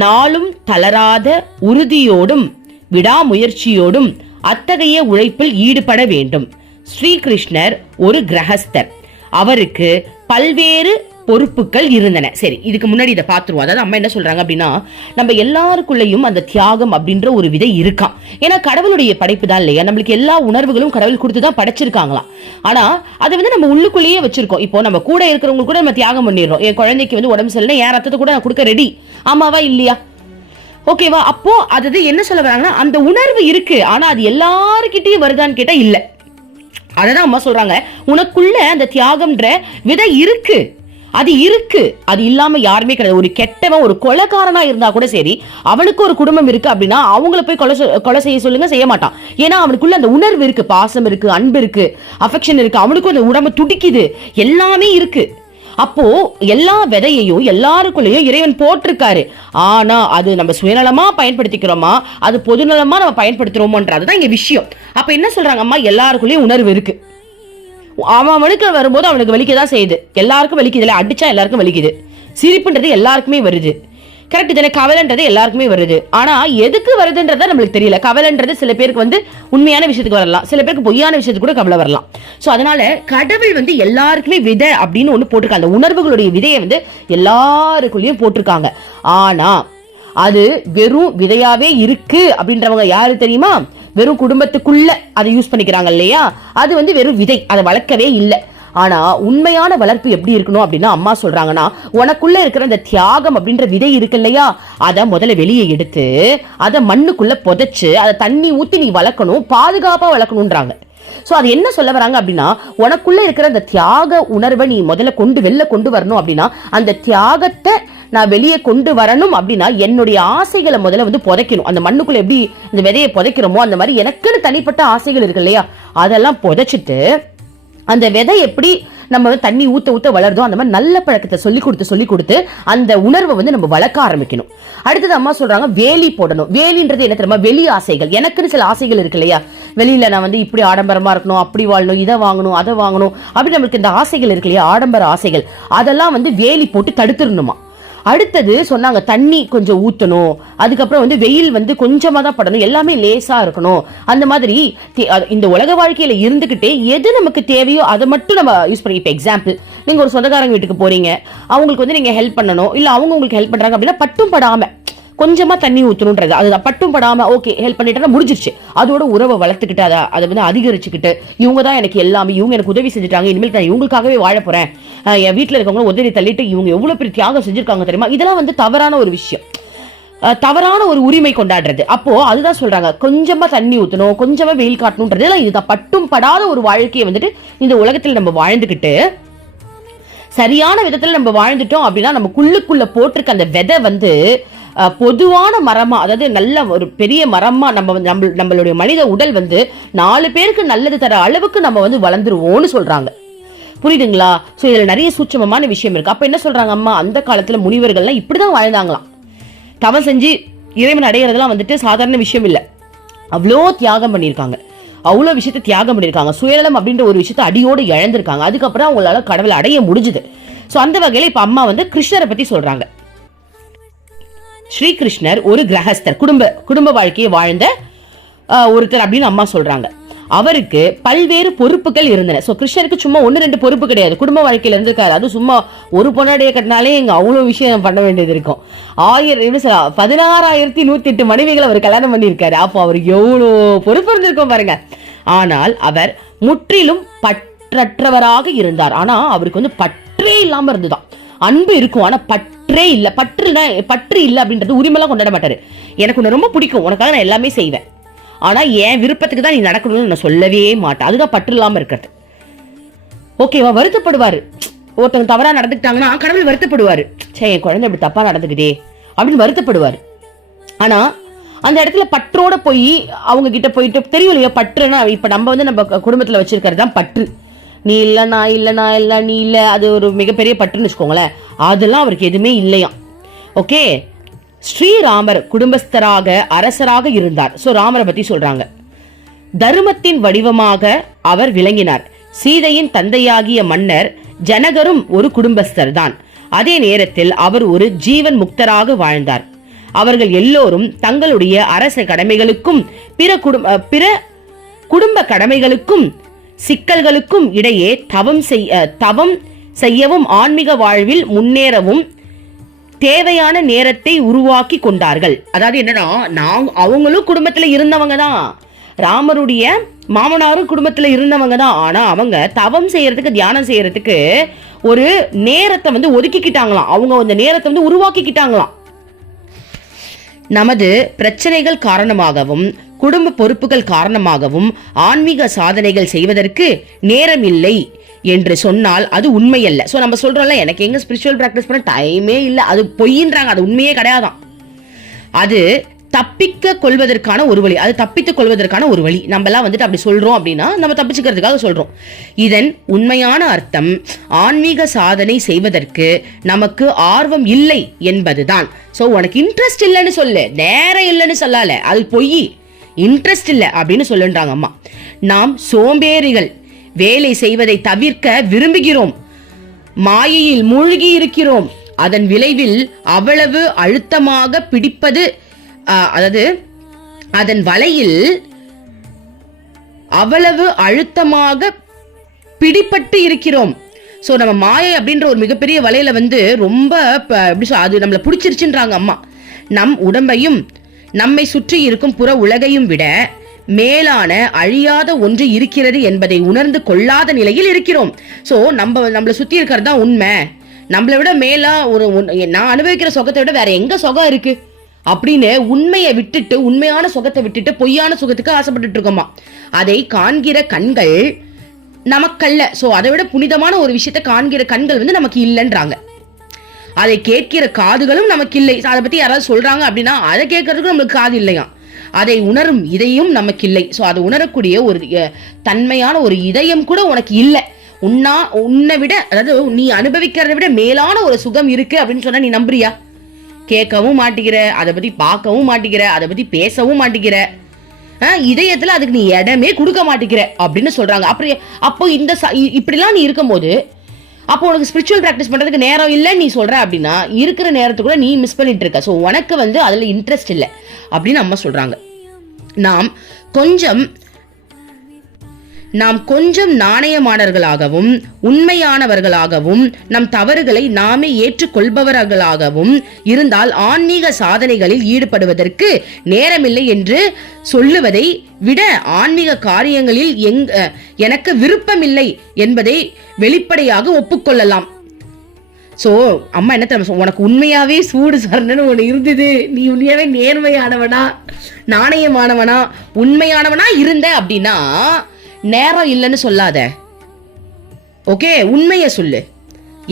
நாளும் தளராத உறுதியோடும் விடாமுயற்சியோடும் அத்தகைய உழைப்பில் ஈடுபட வேண்டும். ஸ்ரீகிருஷ்ணர் ஒரு கிரகஸ்தர். அவருக்கு பல்வேறு பொறுப்புகள் இருந்தன. சரி, இதுக்கு முன்னாடி இதை பார்த்துருவோம். அதாவது அம்மா என்ன சொல்றாங்க அப்படின்னா, நம்ம எல்லாருக்குள்ளேயும் அந்த தியாகம் அப்படின்ற ஒரு விதை இருக்கான். ஏன்னா கடவுளுடைய படைப்பு தான் இல்லையா, நம்மளுக்கு எல்லா உணர்வுகளும் கடவுள் கொடுத்துதான் படைச்சிருக்காங்களாம். ஆனா அதை நம்ம உள்ளுக்குள்ளேயே வச்சிருக்கோம். இப்போ நம்ம கூட இருக்கிறவங்க கூட நம்ம தியாகம் பண்ணிடுறோம். என் குழந்தைக்கு உடம்பு சரியில்லை, என் ரத்தத்தை கூட நான் கொடுக்க ரெடி. ஆமாவா இல்லையா? ஓகேவா? அப்போ அது என்ன சொல்ல வராங்கன்னா, அந்த உணர்வு இருக்கு, ஆனா அது எல்லாருக்கிட்டையும் வருதான்னு கேட்டா இல்ல. அததான் அம்மா சொல்றாங்க, உனக்குள்ள அந்த தியாகம்ன்ற விதை இருக்கு, அது இருக்கு. அது இல்லாம யாருமே கிடையாது. ஒரு கெட்டவன், ஒரு கொலைகாரனா இருந்தா கூட சரி, அவனுக்கு ஒரு குடும்பம் இருக்கு அப்படின்னா அவங்கள போய் கொலை செய்ய சொல்லுங்க, செய்ய மாட்டான். ஏன்னா அவனுக்குள்ள அந்த உணர்வு இருக்கு, பாசம் இருக்கு, அன்பு இருக்கு, அஃபெக்ஷன் இருக்கு, அவனுக்கும் அந்த உடம்பு துடிக்குது, எல்லாமே இருக்கு. அப்போ எல்லா விதையையும் எல்லாருக்குள்ளேயும் இறைவன் போட்டிருக்காரு. ஆனா அது நம்ம சுயநலமா பயன்படுத்திக்கிறோமா, அது பொதுநலமா நம்ம பயன்படுத்துறோமோன்றதுதான் இங்க விஷயம். அப்ப என்ன சொல்றாங்க அம்மா, எல்லாருக்குள்ளேயும் உணர்வு இருக்கு. அவனுக்கு வரும்போது அவனுக்கு வலிக்கதான் செய்யுது. எல்லாருக்கும் வலிக்குது இல்ல, அடிச்சா எல்லாருக்கும் வலிக்குது. சிரிப்புன்றது எல்லாருக்குமே வருது, கரெக்ட் தானே? கவலைன்றது எல்லாருக்குமே வருது. ஆனா எதுக்கு வருதுன்றத நம்மளுக்கு தெரியல. கவலைன்றது சில பேருக்கு உண்மையான விஷயத்துக்கு வரலாம், சில பேருக்கு பொய்யான விஷயத்துக்கு கூட கவலை வரலாம். சோ அதனால கடவுள் எல்லாருக்குமே விதை அப்படின்னு ஒண்ணு போட்டிருக்காங்க. அந்த உணர்வுகளுடைய விதையை எல்லாருக்குள்ளேயும் போட்டிருக்காங்க. ஆனா அது வெறும் விதையாவே இருக்கு அப்படின்றவங்க யாரு தெரியுமா? வெறும் குடும்பத்துக்குள்ள அதை யூஸ் பண்ணிக்கிறாங்க இல்லையா, அது வெறும் விதை, அதை வளர்க்கவே இல்லை. ஆனா உண்மையான வளர்ப்பு எப்படி இருக்கணும் அப்படின்னா, அம்மா சொல்றாங்கன்னா, உனக்குள்ள இருக்கிற அந்த தியாகம் அப்படின்ற விதை இருக்கு இல்லையா, அதை முதல்ல வெளியே எடுத்து அதை மண்ணுக்குள்ள புதைச்சு அதை தண்ணி ஊத்தி நீ வளர்க்கணும், பாதுகாப்பா வளர்க்கணும்ன்றாங்க. சோ அது என்ன சொல்ல வராங்க அப்படின்னா, உனக்குள்ள இருக்கிற அந்த தியாக உணர்வை நீ முதல்ல வெளில கொண்டு வரணும். அப்படின்னா அந்த தியாகத்தை நான் வெளியே கொண்டு வரணும் அப்படின்னா என்னுடைய ஆசைகளை முதல்ல புதைக்கணும். அந்த மண்ணுக்குள்ள எப்படி இந்த விதையை புதைக்கிறோமோ அந்த மாதிரி எனக்குன்னு தனிப்பட்ட ஆசைகள் இருக்கு இல்லையா, அதெல்லாம் புதைச்சிட்டு அந்த விதை எப்படி நம்ம தண்ணி ஊத்த ஊத்த வளருதோ அந்த மாதிரி நல்ல பழக்கத்தை சொல்லி கொடுத்து அந்த உணர்வை நம்ம வளர்க்க ஆரம்பிக்கணும். அடுத்தது அம்மா சொல்றாங்க, வேலி போடணும். வேலின்றது என்ன தெரியுமா? வெளி ஆசைகள். எனக்குன்னு சில ஆசைகள் இருக்கு இல்லையா, வெளியில நான் இப்படி ஆடம்பரமா இருக்கணும், அப்படி வாழணும், இதை வாங்கணும், அதை வாங்கணும், அப்படி நம்மளுக்கு இந்த ஆசைகள் இருக்கு இல்லையா, ஆடம்பர ஆசைகள், அதெல்லாம் வேலி போட்டு தடுத்துடணுமா. அடுத்தது சொன்னாங்க, தண்ணி கொஞ்சம் ஊத்தணும், அதுக்கப்புறம் வெயில் கொஞ்சமா தான் படணும், எல்லாமே லேசா இருக்கணும். அந்த மாதிரி இந்த உலக வாழ்க்கையில இருந்துகிட்டே எது நமக்கு தேவையோ அதை மட்டும் நம்ம யூஸ் பண்ணி. இப்ப எக்ஸாம்பிள், நீங்க ஒரு சொந்தக்காரங்க வீட்டுக்கு போறீங்க, அவங்களுக்கு நீங்க ஹெல்ப் பண்ணணும், இல்ல அவங்க உங்களுக்கு ஹெல்ப் பண்றாங்க அப்படின்னா பட்டும் படாம கொஞ்சமா தண்ணி ஊற்றணுன்றது, அதுதான் பட்டும் படாம ஓகே ஹெல்ப் பண்ணிட்டா முடிஞ்சிருச்சு. அதோட உறவை வளர்த்துக்கிட்டு அதை அதிகரிச்சுக்கிட்டு, இவங்க தான் எனக்கு எல்லாமே, இவங்க எனக்கு உதவி செஞ்சுட்டாங்க, இனிமேல் நான் இவங்களுக்காகவே வாழ போறேன், என் வீட்டுல இருக்கவங்க உதவி தள்ளிட்டு இவங்க எவ்வளவு பெரிய தியாகம் செஞ்சிருக்காங்க தெரியுமா, இதெல்லாம் தவறான ஒரு விஷயம், தவறான ஒரு உரிமை கொண்டாடுறது. அப்போ அதுதான் சொல்றாங்க, கொஞ்சமா தண்ணி ஊத்தணும், கொஞ்சமா வெயில் காட்டணும்ன்றது இதுதான். பட்டும் படாத ஒரு வாழ்க்கையை இந்த உலகத்தில் நம்ம வாழ்ந்துகிட்டு சரியான விதத்துல நம்ம வாழ்ந்துட்டோம் அப்படின்னா நமக்குள்ளுக்குள்ள போட்டிருக்க அந்த விதை பொதுவான மரமா, அதாவது நல்ல ஒரு பெரிய மரமா நம்மளுடைய மனித உடல் 4 பேருக்கு நல்லது தர அளவுக்கு நம்ம வளர்ந்துருவோம்னு சொல்றாங்க. புரியுதுங்களா? சோ இதுல நிறைய சூட்சமமான விஷயம் இருக்கு. அப்ப என்ன சொல்றாங்க அம்மா, அந்த காலத்துல முனிவர்கள்லாம் இப்படிதான் வாழ்ந்தாங்களாம். தவம் செஞ்சு இறைவன் அடைகிறதுலாம் வந்துட்டு சாதாரண விஷயம் இல்லை. அவ்வளோ தியாகம் பண்ணியிருக்காங்க, அவ்வளோ விஷயத்த தியாகம் பண்ணியிருக்காங்க. சுயநலம் அப்படின்ற ஒரு விஷயத்த அடியோடு இழந்திருக்காங்க. அதுக்கப்புறம் அவங்களால கடவுளை அடைய முடிஞ்சுது. ஸோ அந்த வகையில் இப்போ அம்மா வந்து கிருஷ்ணரை பற்றி சொல்றாங்க. ஸ்ரீகிருஷ்ணர் ஒரு கிரகஸ்தர், குடும்ப வாழ்க்கையை வாழ்ந்த ஒருத்தர் அப்படின்னு அம்மா சொல்றாங்க. அவருக்கு பல்வேறு பொறுப்புகள் இருந்தன. ஸோ கிருஷ்ணருக்கு சும்மா 1-2 பொறுப்பு கிடையாது, குடும்ப வாழ்க்கையில இருந்திருக்காரு. அது சும்மா ஒரு பொன்னாடியை கட்டினாலே இங்க அவ்வளோ விஷயம் பண்ண வேண்டியது இருக்கும். 16,108 மனைவிகளை அவர் கல்யாணம் பண்ணியிருக்காரு. அப்போ அவருக்கு எவ்வளோ பொறுப்பு இருந்திருக்கும் பாருங்க. ஆனால் அவர் முற்றிலும் பற்றற்றவராக இருந்தார். ஆனா அவருக்கு வந்து பற்றே இல்லாம இருந்துதான். அன்பு இருக்கும், ஆனா பற்றே இல்லை. பற்று இல்லை அப்படின்றது உரிமைலாம் கொண்டாட மாட்டாரு. எனக்கு உன்னை ரொம்ப பிடிக்கும், உனக்காக நான் எல்லாமே செய்வேன், ஆனா என் விருப்பத்துக்கு தான் நீ நடக்கணும்னு நான் சொல்லவே மாட்டேன். அதுதான் பற்று இல்லாம இருக்கிறது. ஓகேவா? வருத்தப்படுவாரு. ஒருத்தவங்க தவறா நடந்துக்கிட்டாங்கன்னா கடவுள் வருத்தப்படுவாரு. சே, என் குழந்தை இப்படி தப்பா நடந்துக்குதே அப்படின்னு வருத்தப்படுவாரு. ஆனா அந்த இடத்துல பற்றோட போய் அவங்க கிட்ட போயிட்டு தெரியும் இல்லையா பற்றுனா, இப்ப நம்ம வந்து நம்ம குடும்பத்துல வச்சிருக்கிறது தான் பற்று. நீ இல்ல, நான் இல்ல, நான் இல்ல, நீ இல்ல, அது ஒரு மிகப்பெரிய பற்றுன்னு வச்சுக்கோங்களேன். அதெல்லாம் அவருக்கு எதுவுமே இல்லையாம். ஓகே, ஸ்ரீராமர் குடும்பஸ்தராக அரசராக இருந்தார். சோ ராமரை பத்தி சொல்றாங்க. தர்மத்தின் வடிவமாக அவர் விளங்கினார். சீதையின் தந்தையாகிய மன்னர் ஜனகரும் ஒரு குடும்பஸ்தர் தான். அதே நேரத்தில் அவர் ஒரு ஜீவன் முக்தராக வாழ்ந்தார். அவர்கள் எல்லோரும் தங்களுடைய அரச கடமைகளுக்கும் பிற குடும்ப கடமைகளுக்கும் சிக்கல்களுக்கும் இடையே தவம் செய்யவும் ஆன்மீக வாழ்வில் முன்னேறவும் தேவையான நேரத்தை உருவாக்கி கொண்டார்கள். அதாவது என்னன்னா, அவங்களும் குடும்பத்துல இருந்தவங்க தான், ராமருடைய மாமனாரும் குடும்பத்துல இருந்தவங்க தான். ஆனா அவங்க தவம் செய்யறதுக்கு, தியானம் செய்யறதுக்கு ஒரு நேரத்தை வந்து ஒதுக்கிக்கிட்டாங்களாம். அவங்க அந்த நேரத்தை வந்து உருவாக்கிக்கிட்டாங்களாம். நமது பிரச்சனைகள் காரணமாகவும் குடும்ப பொறுப்புகள் காரணமாகவும் ஆன்மீக சாதனைகள் செய்வதற்கு நேரம் இல்லை என்று சொன்னால் அது உண்மையல்ல. சோ நம்ம சொல்றோம்ல, எனக்கு எங்க ஸ்பிரிச்சுவல் பிராக்டிஸ் பண்ண டைமே இல்லை, அது பொய்ன்றாங்க. அது உண்மையே கிடையாதான். அது தப்பிக்க கொள்வதற்கான ஒரு வழி, அது தப்பித்துக் கொள்வதற்கான ஒரு வழி. நம்ம எல்லாம் வந்துட்டு அப்படி சொல்றோம் அப்படின்னா நம்ம தப்பிச்சுக்கிறதுக்காக சொல்றோம். இதன் உண்மையான அர்த்தம் ஆன்மீக சாதனை செய்வதற்கு நமக்கு ஆர்வம் இல்லை என்பதுதான். சோ உனக்கு இன்ட்ரெஸ்ட் இல்லைன்னு சொல்லு, நேரம் இல்லைன்னு சொல்லல, அது பொய். இன்ட்ரெஸ்ட் இல்லை அப்படின்னு சொல்லுன்றாங்க அம்மா. நாம் சோம்பேறிகள், வேலை செய்வதை தவிர்க்க விரும்புகிறோம், மாயையில் மூழ்கி இருக்கிறோம். அதன் விளைவில் அவ்வளவு அழுத்தமாக பிடிப்பது, அதாவது அதன் வலையில் அவ்வளவு அழுத்தமாக பிடிப்பட்டு இருக்கிறோம். சோ நம்ம மாயை அப்படின்ற ஒரு மிகப்பெரிய வலையில வந்து ரொம்ப அது நம்மள பிடிச்சிருச்சுன்றாங்க அம்மா. நம் உடம்பையும் நம்மை சுற்றி இருக்கும் புற உலகையும் விட மேலான அழியாத ஒன்று இருக்கிறது என்பதை உணர்ந்து கொள்ளாத நிலையில் இருக்கிறோம். சோ நம்மள சுத்தி இருக்கிறது தான் உண்மை. நம்மளை விட மேலா நான் அனுபவிக்கிற சுகத்தை விட வேற எங்க சுகம் இருக்கு அப்படின்னு உண்மையை விட்டுட்டு, உண்மையான சுகத்தை விட்டுட்டு பொய்யான சுகத்துக்கு ஆசைப்பட்டு இருக்கோமா. அதை காண்கிற கண்கள் நமக்கல்ல. சோ அதை விட புனிதமான ஒரு விஷயத்தை காண்கிற கண்கள் வந்து நமக்கு இல்லைன்றாங்க. அதை கேட்கிற காதுகளும் நமக்கு இல்லை. அதை பத்தி யாராவது சொல்றாங்க அப்படின்னா அதை கேட்கறதுக்கு நம்மளுக்கு காது இல்லையா. அதை உணரும் இதயம் நமக்கு இல்லை. சோ அதை உணரக்கூடிய ஒரு தன்மையான ஒரு இதயம் கூட உனக்கு இல்லை. உன்னை விட, அதாவது நீ அனுபவிக்கிறத விட மேலான ஒரு சுகம் இருக்கு அப்படின்னு சொன்னா நீ நம்புறியா? கேட்கவும் மாட்டிக்கிற, அதை பத்தி பார்க்கவும் மாட்டிக்கிற, அதை பத்தி பேசவும் மாட்டிக்கிற, இதயத்துல அதுக்கு நீ இடமே கொடுக்க மாட்டிக்கிற அப்படின்னு சொல்றாங்க. அப்போ இப்படிலாம் நீ இருக்கும்போது அப்போ உனக்கு ஸ்பிரிச்சுவல் பிராக்டிஸ் பண்றதுக்கு நேரம் இல்லை நீ சொல்ற அப்படின்னா, இருக்கிற நேரத்தை கூட நீ மிஸ் பண்ணிட்டு இருக்க. ஸோ உனக்கு வந்து அதுல இன்ட்ரெஸ்ட் இல்லை அப்படின்னு அம்மா சொல்றாங்க. நாம் கொஞ்சம் நாணயமானவர்களாகவும் உண்மையானவர்களாகவும் நம் தவறுகளை நாமே ஏற்றுக்கொள்பவர்களாகவும் இருந்தால் ஆன்மீக சாதனைகளில் ஈடுபடுவதற்கு நேரமில்லை என்று சொல்லுவதை விட ஆன்மீக காரியங்களில் எனக்கு விருப்பமில்லை என்பதை வெளிப்படையாக ஒப்புக்கொள்ளலாம். சோ அம்மா என்ன தெரியுமா, உனக்கு உண்மையாவே சூடு சரணன்னு ஒண்ணு இருந்தது, நீ உண்மையாவே நேர்மையானவனா நாணயமானவனா உண்மையானவனா இருந்த அப்படின்னா நேரம் இல்லைன்னு சொல்லாத. ஓகே, உண்மைய சொல்லு.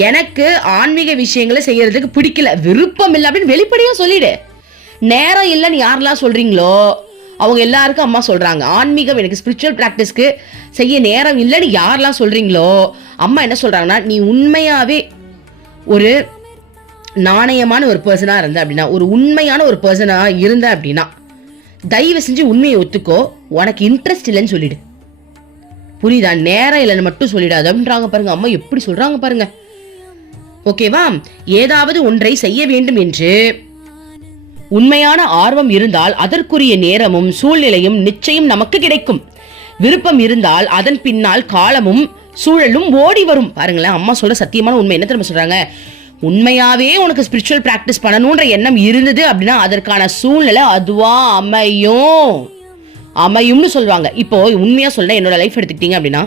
எனக்கு ஆன்மீக விஷயங்களை செய்யறதுக்கு பிடிக்கல, விருப்பம் இல்லை அப்படின்னு வெளிப்படையா சொல்லிடு. நேரம் இல்லைன்னு யாரெல்லாம் சொல்றீங்களோ அவங்க எல்லாருக்கும் அம்மா சொல்றாங்க, ஆன்மீகம் எனக்கு ஸ்பிரிச்சுவல் பிராக்டிஸ்க்கு செய்ய நேரம் இல்லைன்னு யாரெல்லாம் சொல்றீங்களோ அம்மா என்ன சொல்றாங்கன்னா, நீ உண்மையாவே ஒரு நாணயமான ஒரு பர்சனா இருந்த அப்படின்னா, ஒரு உண்மையான ஒரு பர்சனா இருந்த அப்படின்னா, தயவு செஞ்சு உண்மையை ஒத்துக்கோ. உனக்கு இன்ட்ரெஸ்ட் இல்லைன்னு சொல்லிடு. புரியுதா? நேரம் இல்லைன்னு மட்டும் சொல்லிடாதன்றாங்க பாருங்க. அம்மா எப்படி சொல்றாங்க பாருங்க. ஓகேவா? ஏதாவது ஒன்றை செய்ய வேண்டும் என்று உண்மையான ஆர்வம் இருந்தால் அதற்குரிய நேரமும் சூழ்நிலையும் நிச்சயம் நமக்கு கிடைக்கும். விருப்பம் இருந்தால் அதன் பின்னால் காலமும் சூழலும் ஓடி வரும். பாருங்களேன், அம்மா சொல்ற சத்தியமான உண்மை. என்ன தெரியுமா சொல்றாங்க? உண்மையாவே உனக்கு ஸ்பிரிச்சுவல் பிராக்டிஸ் பண்ணணும்ன்ற எண்ணம் இருந்தது அப்படின்னா அதற்கான சூழ்நிலை அதுவா அமையும்னு சொல்லுவாங்க. இப்போ உண்மையா சொல்ல என்னோட லைஃப் எடுத்துக்கிட்டீங்க அப்படின்னா,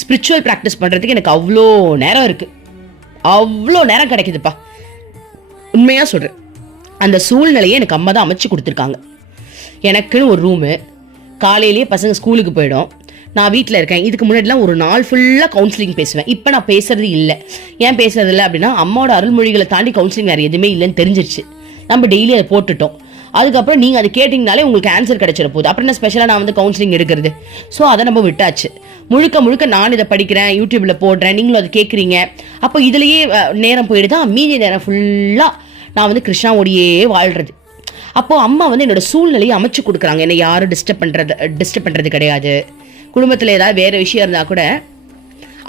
ஸ்பிரிச்சுவல் பிராக்டிஸ் பண்றதுக்கு எனக்கு அவ்வளோ நேரம் இருக்கு, அவ்வளோ நேரம் கிடைக்குதுப்பா. உண்மையா சொல்றேன். அந்த சூழ்நிலையை எனக்கு அம்மா தான் அமைச்சு கொடுத்துருக்காங்க. எனக்குன்னு ஒரு ரூமு, காலையிலேயே பசங்க ஸ்கூலுக்கு போயிடும், நான் வீட்டில் இருக்கேன். இதுக்கு முன்னாடிலாம் ஒரு நாள் ஃபுல்லாக கவுன்சிலிங் பேசுவேன். இப்போ நான் பேசுறது இல்லை. ஏன் பேசுறது இல்லை அப்படின்னா, அம்மாவோட அருள்மொழிகளை தாண்டி கவுன்சிலிங் வேறு எதுவுமே இல்லைன்னு தெரிஞ்சிருச்சு. நம்ம டெய்லி அதை போட்டுட்டோம். அதுக்கப்புறம் நீங்கள் அதை கேட்டிங்கனாலே உங்களுக்கு ஆன்சர் கிடைச்சிட போகுது. அப்புறம் என்ன ஸ்பெஷலாக நான் வந்து கவுன்சிலிங் எடுக்கிறது? ஸோ அதை நம்ம விட்டாச்சு. முழுக்க நான் இதை படிக்கிறேன், யூடியூப்பில் போடுறேன், நீங்களும் அதை கேட்குறீங்க. அப்போ இதுலேயே நேரம் போயிடுதா. மீதி நேரம் ஃபுல்லாக நான் வந்து கிருஷ்ணாவோடையே வாழ்கிறது. அப்போது அம்மா வந்து என்னோட சூழ்நிலையை அமைச்சு கொடுக்குறாங்க. என்னை யாரும் டிஸ்டர்ப் பண்ணுறது கிடையாது. குடும்பத்தில் ஏதாவது வேறு விஷயம் இருந்தால் கூட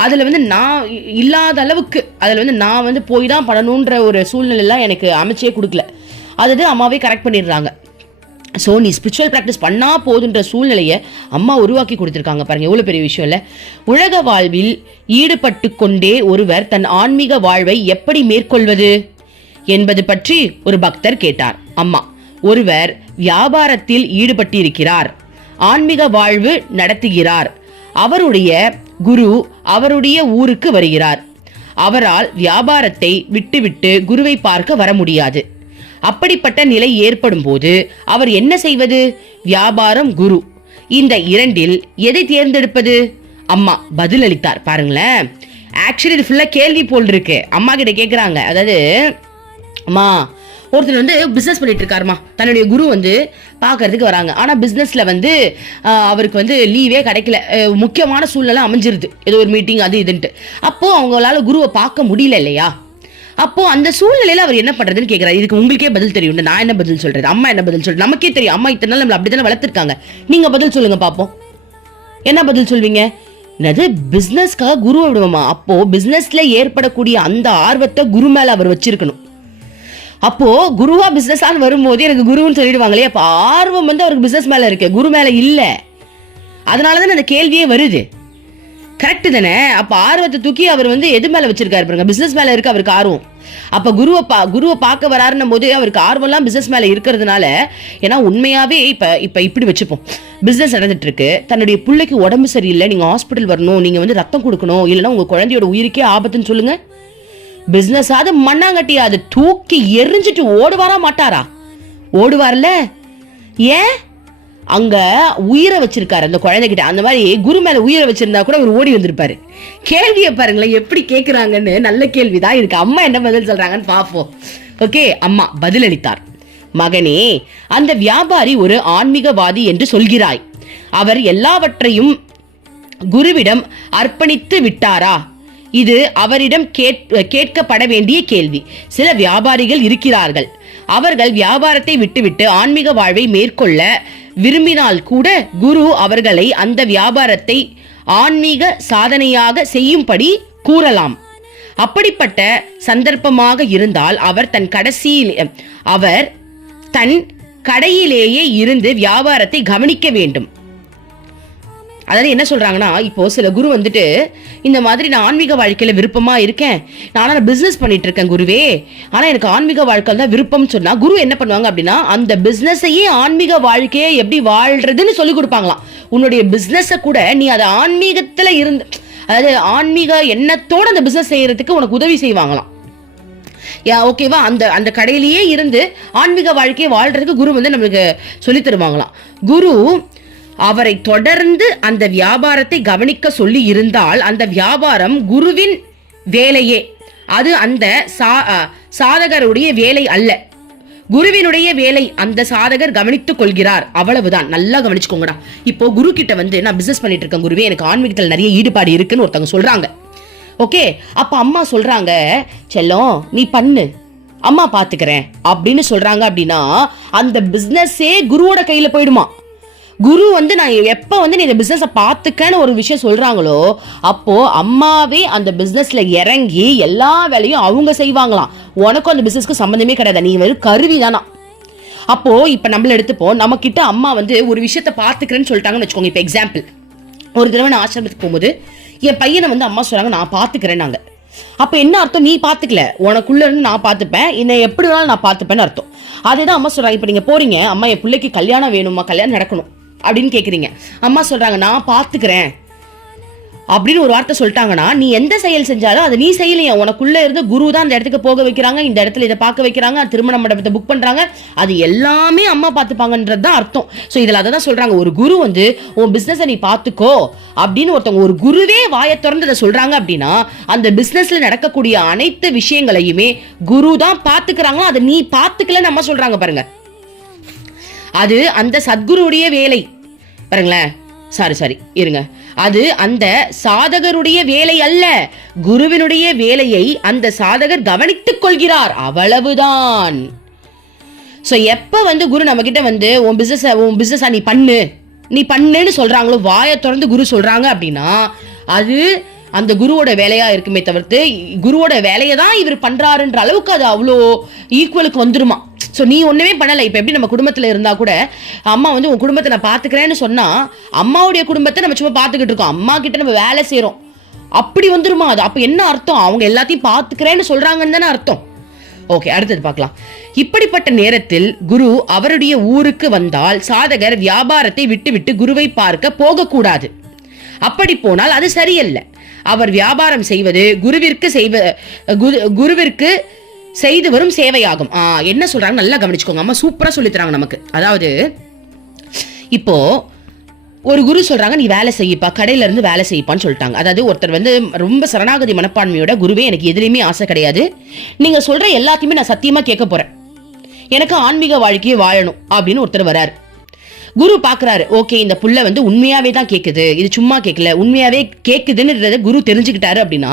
அதில் வந்து நான் இல்லாத அளவுக்கு அதில் வந்து நான் வந்து போய் தான் பண்ணணுன்ற ஒரு சூழ்நிலையெல்லாம் எனக்கு அமைச்சே கொடுக்கல. அது அம்மாவே கரெக்ட் பண்ணிடுறாங்க. ஸோ நீ ஸ்பிரிச்சுவல் ப்ராக்டிஸ் பண்ணால் போதுன்ற சூழ்நிலையை அம்மா உருவாக்கி கொடுத்துருக்காங்க. பாருங்கள், எவ்வளோ பெரிய விஷயம் இல்லை? உலக வாழ்வில் ஈடுபட்டு கொண்டே ஒருவர் தன் ஆன்மீக வாழ்வை எப்படி மேற்கொள்வது என்பது பற்றி ஒரு பக்தர் கேட்டார். அம்மா, ஒருவர் வியாபாரத்தில் ஈடுபட்டிருக்கிறார், ஆன்மீக வாழ்வு நடத்துகிறார். அவருடைய குரு அவருடைய ஊருக்கு வருகிறார். அவரால் வியாபாரத்தை விட்டுவிட்டு குருவை பார்க்க வர முடியாது. அப்படிப்பட்ட நிலை ஏற்படும் போது அவர் என்ன செய்வது? வியாபாரம், குரு, இந்த இரண்டில் எதை தேர்ந்தெடுப்பது? அம்மா பதிலளித்தார். பாருங்களேன், ஆக்சுவலி இது ஃபுல்லா கேள்வி போல் இருக்கு. அம்மா கிட்ட கேட்குறாங்க. அதாவது, அம்மா, ஒருத்தர் வந்து பிஸ்னஸ் பண்ணிட்டு இருக்காருமா, தன்னுடைய குரு வந்து பார்க்கறதுக்கு வராங்க. ஆனால் பிஸ்னஸில் வந்து அவருக்கு வந்து லீவே கிடைக்கல, முக்கியமான சூழ்நிலை அமைஞ்சிருது, ஏதோ ஒரு மீட்டிங் அது இதுன்ட்டு. அப்போது அவங்களால குருவை பார்க்க முடியல இல்லையா? அப்போது அந்த சூழ்நிலையில் அவர் என்ன பண்ணுறதுன்னு கேட்குறாரு. இதுக்கு உங்களுக்கே பதில் தெரியும், நான் என்ன பதில் சொல்கிறது, அம்மா என்ன பதில் சொல்கிறது, நமக்கே தெரியும். அம்மா இத்தனை நாள் நம்மளை அப்படி தானே வளர்த்துருக்காங்க. நீங்கள் பதில் சொல்லுங்கள் பார்ப்போம். என்ன பதில் சொல்வீங்க? என்னது, பிஸ்னஸ்க்காக குருவை விடுவோமா? அப்போது பிஸ்னஸில் ஏற்படக்கூடிய அந்த ஆர்வத்தை குரு மேலே அவர் வச்சிருக்கணும். அப்போ குருவா பிசினஸான்னு வரும்போது எனக்கு குருன்னு சொல்லிடுவாங்களே. அப்போ ஆர்வம் வந்து அவருக்கு பிசினஸ் மேல இருக்கு, குரு மேல இல்ல. அதனாலதான் அந்த கேள்வியே வருது. கரெக்ட் தானே? அப்ப ஆர்வத்தை தூக்கி அவர் வந்து எது மேல வச்சிருக்காரு பாருங்க, பிசினஸ் மேல இருக்கு அவருக்கு ஆர்வம். அப்ப குருவை பார்க்க வராருன்னும் போது அவருக்கு ஆர்வம்லாம் பிசினஸ் மேல இருக்கிறதுனால. ஏன்னா உண்மையாவே இப்ப இப்படி வச்சுப்போம், பிசினஸ் நடந்துட்டு இருக்கு, தன்னுடைய பிள்ளைக்கு உடம்பு சரியில்லை, நீங்க ஹாஸ்பிட்டல் வரணும், நீங்க வந்து ரத்தம் கொடுக்கணும், இல்லைன்னா உங்க குழந்தையோட உயிருக்கே ஆபத்துன்னு சொல்லுங்க. பிசினஸ் ஆது மண்ணாங்கட்டி அது தூக்கி எரிஞ்சிட்டு ஓடுவாரா மாட்டாரா? ஓடுவார்ல. ஏன்? அங்க உயிரை வச்சிருக்காரு அந்த குழந்தைகிட்ட. அந்த மாதிரி குரு மேல உயிரை வச்சிருந்தா கூட அவர் ஓடி வந்திருப்பாரு. கேள்வியை பாருங்களேன் எப்படி கேட்கிறாங்கன்னு. நல்ல கேள்விதான். இதுக்கு அம்மா என்ன பதில் சொல்றாங்கன்னு பாப்போம். ஓகே, அம்மா பதிலளித்தார். மகனே, அந்த வியாபாரி ஒரு ஆன்மீகவாதி என்று சொல்கிறாய். அவர் எல்லாவற்றையும் குருவிடம் அர்ப்பணித்து விட்டாரா? இது அவரிடம் கேட்கப்பட வேண்டிய கேள்வி. சில வியாபாரிகள் இருக்கிறார்கள், அவர்கள் வியாபாரத்தை விட்டுவிட்டு ஆன்மீக வாழ்வை மேற்கொள்ள விரும்பினால் கூட குரு அவர்களை அந்த வியாபாரத்தை ஆன்மீக சாதனையாக செய்யும்படி கூறலாம். அப்படிப்பட்ட சந்தர்ப்பமாக இருந்தால் அவர் தன் கடையிலேயே இருந்து வியாபாரத்தை கவனிக்க வேண்டும். அதாவது என்ன சொல்றாங்கன்னா, இப்போ சில குரு வந்துட்டு இந்த மாதிரி நான் ஆன்மீக வாழ்க்கையில விருப்பமா இருக்கேன், நான் பிசினஸ் பண்ணிட்டு இருக்கேன் குருவே, ஆனா எனக்கு ஆன்மீக வாழ்க்கை தான் விருப்பம்னு சொன்னா குரு என்ன பண்ணுவாங்க அப்படின்னா, அந்த பிசினஸையே ஆன்மீக வாழ்க்கையை எப்படி வாழ்றதுன்னு சொல்லி கொடுப்பாங்களாம். உன்னுடைய பிசினஸை கூட நீ அதை ஆன்மீகத்துல இருந்து, அதாவது ஆன்மீக எண்ணத்தோட அந்த பிசினஸ் செய்யறதுக்கு உனக்கு உதவி செய்வாங்களாம். ஓகேவா? அந்த கடையிலேயே இருந்து ஆன்மீக வாழ்க்கையை வாழ்றதுக்கு குரு வந்து நம்மளுக்கு சொல்லி தருவாங்களாம். குரு அவரை தொடர்ந்து அந்த வியாபாரத்தை கவனிக்க சொல்லி இருந்தால் அந்த வியாபாரம் குருவின் வேலையே, அது அந்த சாதகருடைய வேலை அல்ல, குருவினுடைய வேலை. அந்த சாதகர் கவனித்துக் கொள்கிறார், அவ்வளவுதான். நல்லா கவனிச்சுக்கோங்கடா. இப்போ குரு கிட்ட வந்து நான் பிசினஸ் பண்ணிட்டு இருக்கேன் குருவே, எனக்கு ஆன்மீகத்தில் நிறைய ஈடுபாடு இருக்குன்னு ஒருத்தவங்க சொல்றாங்க. ஓகே, அப்ப அம்மா சொல்றாங்க, செல்லம் நீ பண்ணு, அம்மா பாத்துக்கிறேன் அப்படின்னு சொல்றாங்க. அப்படின்னா அந்த பிசினஸே குருவோட கையில போயிடுமா. குரு வந்து நான் எப்ப வந்து நீ இந்த பிசினஸ பாத்துக்கன்னு ஒரு விஷயம் சொல்றாங்களோ அப்போ அம்மாவே அந்த பிசினஸ்ல இறங்கி எல்லா வேலையும் அவங்க செய்வாங்களாம். உனக்கும் அந்த பிசினஸ்க்கு சம்பந்தமே கிடையாது, நீ வெறும் கருவி தானா. அப்போ இப்ப நம்மள எடுத்துப்போம், நம்ம கிட்ட அம்மா வந்து ஒரு விஷயத்த பாத்துக்கிறேன்னு சொல்லிட்டாங்கன்னு வச்சுக்கோங்க. இப்ப எக்ஸாம்பிள், ஒரு தடவை நான் ஆசிரமத்துக்கு போகும்போது என் பையனை வந்து அம்மா சொல்றாங்க நான் பாத்துக்கிறேன். நாங்க அப்ப என்ன அர்த்தம், நீ பாத்துக்கல, உனக்குள்ள இருந்து நான் பாத்துப்பேன், என்னை எப்படி வேணாலும் நான் பாத்துப்பேன்னு அர்த்தம். அதேதான் அம்மா சொல்றாங்க. இப்ப நீங்க போறீங்க, அம்மா என் பிள்ளைக்கு கல்யாணம் வேணுமா, கல்யாணம் நடக்கணும் அப்படின்னு கேக்குறீங்க. அம்மா சொல்றாங்க நான் பாத்துக்கிறேன் அப்படின்னு ஒரு வார்த்தை சொல்லிட்டாங்கன்னா நீ எந்த செயல் செஞ்சாலும் அதை நீ செய்யலையா. உனக்குள்ள இருந்து குரு தான் அந்த இடத்துக்கு போக வைக்கிறாங்க, இந்த இடத்துல இதை பார்க்க வைக்கிறாங்க, திருமண மண்டபத்தை புக் பண்றாங்க, அது எல்லாமே அம்மா பார்த்துப்பாங்கன்றது தான் அர்த்தம். ஸோ இதில் அதை தான் சொல்றாங்க, ஒரு குரு வந்து உன் பிசினஸை நீ பார்த்துக்கோ அப்படின்னு ஒருத்தவங்க ஒரு குருவே வாயை திறந்து அதை சொல்றாங்க. அப்படின்னா அந்த பிசினஸ்ல நடக்கக்கூடிய அனைத்து விஷயங்களையுமே குரு தான் பார்த்துக்கிறாங்களோ அதை நீ பார்த்துக்கலன்னு அம்மா சொல்றாங்க பாருங்க. அது அந்த சத்குருடைய வேலை பாருங்களேன். சாரி இருங்க, அது அந்த சாதகருடைய வேலை அல்ல, குருவினுடைய வேலையை அந்த சாதகர் கவனித்துக் கொள்கிறார், அவ்வளவுதான். சோ எப்ப வந்து குரு நம்ம கிட்ட வந்து உன் பிசினஸ் நீ பண்ணுன்னு சொல்றாங்களோ, வாயை திறந்து குரு சொல்றாங்க அப்படின்னா அது அந்த குருவோட வேலையா இருக்குமே தவிர்த்து குருவோட வேலையை தான் இவர் பண்றாருன்ற அளவுக்கு அது அவ்வளோ ஈக்குவலுக்கு வந்துருமா. ஸோ நீ ஒன்றுமே பண்ணலை. இப்போ எப்படி நம்ம குடும்பத்தில் இருந்தால் கூட அம்மா வந்து உன் குடும்பத்தை நான் பார்த்துக்கிறேன்னு சொன்னால் அம்மாவுடைய குடும்பத்தை நம்ம சும்மா பார்த்துக்கிட்டு இருக்கோம், அம்மா கிட்ட நம்ம வேலை செய்கிறோம், அப்படி வந்துருமா அது. அப்போ என்ன அர்த்தம், அவங்க எல்லாத்தையும் பார்த்துக்கிறேன்னு சொல்கிறாங்கன்னு தானே அர்த்தம். ஓகே, அடுத்தது பார்க்கலாம். இப்படிப்பட்ட நேரத்தில் குரு அவருடைய ஊருக்கு வந்தால் சாதகர் வியாபாரத்தை விட்டு குருவை பார்க்க போகக்கூடாது. அப்படி போனால் அது சரியல்ல. அவர் வியாபாரம் செய்வது குருவிற்கு செய்து வரும் சேவையாகும். என்ன சொல்றாங்க நல்லா கவனிச்சுக்கோங்க, அம்மா சூப்பரா சொல்லி தராங்க நமக்கு. அதாவது இப்போ ஒரு குரு சொல்றாங்க நீ வேலை செய்யப்பா, கடையில இருந்து வேலை செய்யப்பான்னு சொல்லிட்டாங்க. அதாவது ஒருத்தர் வந்து ரொம்ப சரணாகதி மனப்பான்மையோட, குருவே எனக்கு எதுலையுமே ஆசை கிடையாது, நீங்க சொல்ற எல்லாத்தையுமே நான் சத்தியமா கேட்க போறேன், எனக்கு ஆன்மீக வாழ்க்கையை வாழணும் அப்படின்னு ஒருத்தர் வராரு. குரு பாக்குறாரு, ஓகே இந்த புள்ள வந்து உண்மையாவே தான் கேக்குது, இது சும்மா கேட்கல, உண்மையாவே கேக்குதுன்னு குரு தெரிஞ்சுக்கிட்டாரு. அப்படின்னா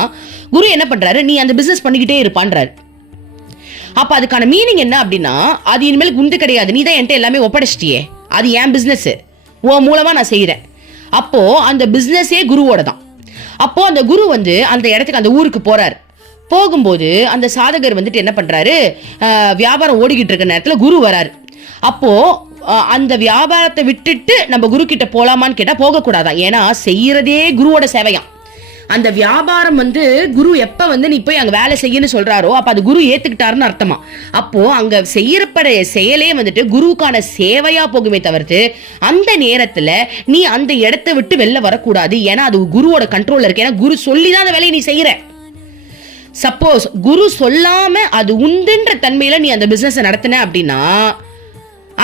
குரு என்ன பண்றாரு, நீ அந்த பிசினஸ் பண்ணிக்கிட்டே இருப்பான்றாரு. அப்ப அதுக்கான மீனிங் என்ன அப்படின்னா அது இனிமேல் குண்டு கிடையாது, நீ தான் என்கிட்ட எல்லாமே ஒப்படைச்சிட்டியே, அது என் பிசினஸ், உன் மூலமா நான் செய்யறேன். அப்போ அந்த பிசினஸே குருவோட தான். அப்போ அந்த குரு வந்து அந்த இடத்துக்கு அந்த ஊருக்கு போறாரு. போகும்போது அந்த சாதகர் வந்துட்டு என்ன பண்றாரு, வியாபாரம் ஓடிக்கிட்டு இருக்க நேரத்துல குரு வராரு. அப்போ அந்த வியாபாரத்தை விட்டுட்டு நம்ம குரு கிட்ட போலாமான்னு கேட்டா போகக்கூடாதான். ஏன்னா செய்யறதே குருவோட சேவையாம். அந்த வியாபாரம் வந்து குரு எப்ப வந்து நீ போய் அங்க வேலை செய்யன்னு சொல்றாரோ அப்ப அது குரு ஏத்துக்கிட்டாருன்னு அர்த்தமா. அப்போ அங்க செய்யறப்பட செயலே வந்துட்டு குருவுக்கான சேவையா போகுமே தவிர்த்து அந்த நேரத்துல நீ அந்த இடத்தை விட்டு வெளில வரக்கூடாது. ஏன்னா அது குருவோட கண்ட்ரோல்ல இருக்கு. ஏன்னா குரு சொல்லிதான் அந்த வேலையை நீ செய்யற. சப்போஸ் குரு சொல்லாம அது உண்டுன்ற தன்மையில நீ அந்த பிசினஸ் நடத்தின அப்படின்னா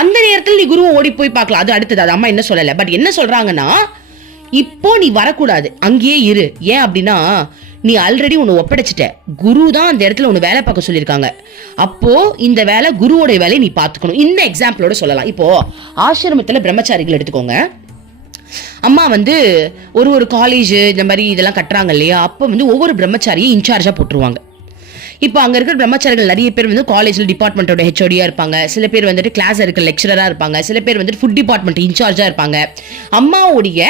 அந்த நேரத்தில் நீ குருவை ஓடி போய் பார்க்கலாம், அது அடுத்தது. அது அம்மா என்ன சொல்லல. பட் என்ன சொல்றாங்கன்னா இப்போ நீ வரக்கூடாது, அங்கேயே இரு. ஏன் அப்படின்னா நீ ஆல்ரெடி உன்னை ஒப்படைச்சிட்ட, குரு தான் அந்த இடத்துல உன்னை வேலை பார்க்க சொல்லியிருக்காங்க. அப்போ இந்த வேலை குருவோட வேலையை நீ பார்த்துக்கணும். இந்த எக்ஸாம்பிளோட சொல்லலாம். இப்போ ஆசிரமத்தில் பிரம்மச்சாரிகள் எடுத்துக்கோங்க. அம்மா வந்து ஒரு காலேஜ் இந்த மாதிரி இதெல்லாம் கட்டுறாங்க இல்லையா, அப்போ வந்து ஒவ்வொரு பிரம்மச்சாரியும் இன்சார்ஜா போட்டுருவாங்க. இப்போ அங்கே இருக்கிற பிரம்மச்சாரிகள் நிறைய பேர் வந்து காலேஜில் டிபார்ட்மெண்ட்டோட ஹெச்ஓடியா இருப்பாங்க, சில பேர் வந்துட்டு கிளாஸ் இருக்க லெக்சரராக இருப்பாங்க, சில பேர் வந்துட்டு ஃபுட் டிபார்ட்மெண்ட் இன்சார்ஜாக இருப்பாங்க. அம்மாவுடைய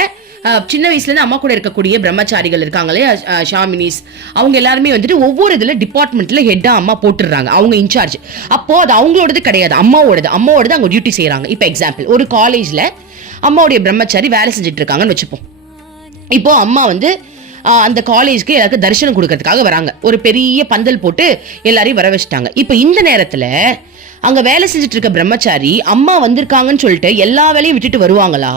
சின்ன வயசுலேருந்து அம்மா கூட இருக்கக்கூடிய பிரம்மச்சாரிகள் இருக்காங்களே ஷாமினிஸ், அவங்க எல்லாருமே வந்துட்டு ஒவ்வொரு இதில் டிபார்ட்மெண்ட்டில் ஹெட்டாக அம்மா போட்டுடுறாங்க, அவங்க இன்சார்ஜ். அப்போது அது அவங்களோடது கிடையாது, அம்மாவோடது அவங்க டியூட்டி செய்கிறாங்க. இப்போ எக்ஸாம்பிள், ஒரு காலேஜில் அம்மாவுடைய பிரம்மச்சாரி வேலை செஞ்சுட்டு இருக்காங்கன்னு வச்சுப்போம். இப்போ அம்மா வந்து அந்த காலேஜ்க்கு எல்லாருக்கும் தரிசனம் கொடுக்கறதுக்காக வராங்க. ஒரு பெரிய பந்தல் போட்டு எல்லாரையும் வர வச்சுட்டாங்க. இப்போ இந்த நேரத்தில் அங்கே வேலை செஞ்சுட்டு இருக்க பிரம்மச்சாரி அம்மா வந்திருக்காங்கன்னு சொல்லிட்டு எல்லா வேலையும் விட்டுட்டு வருவாங்களா,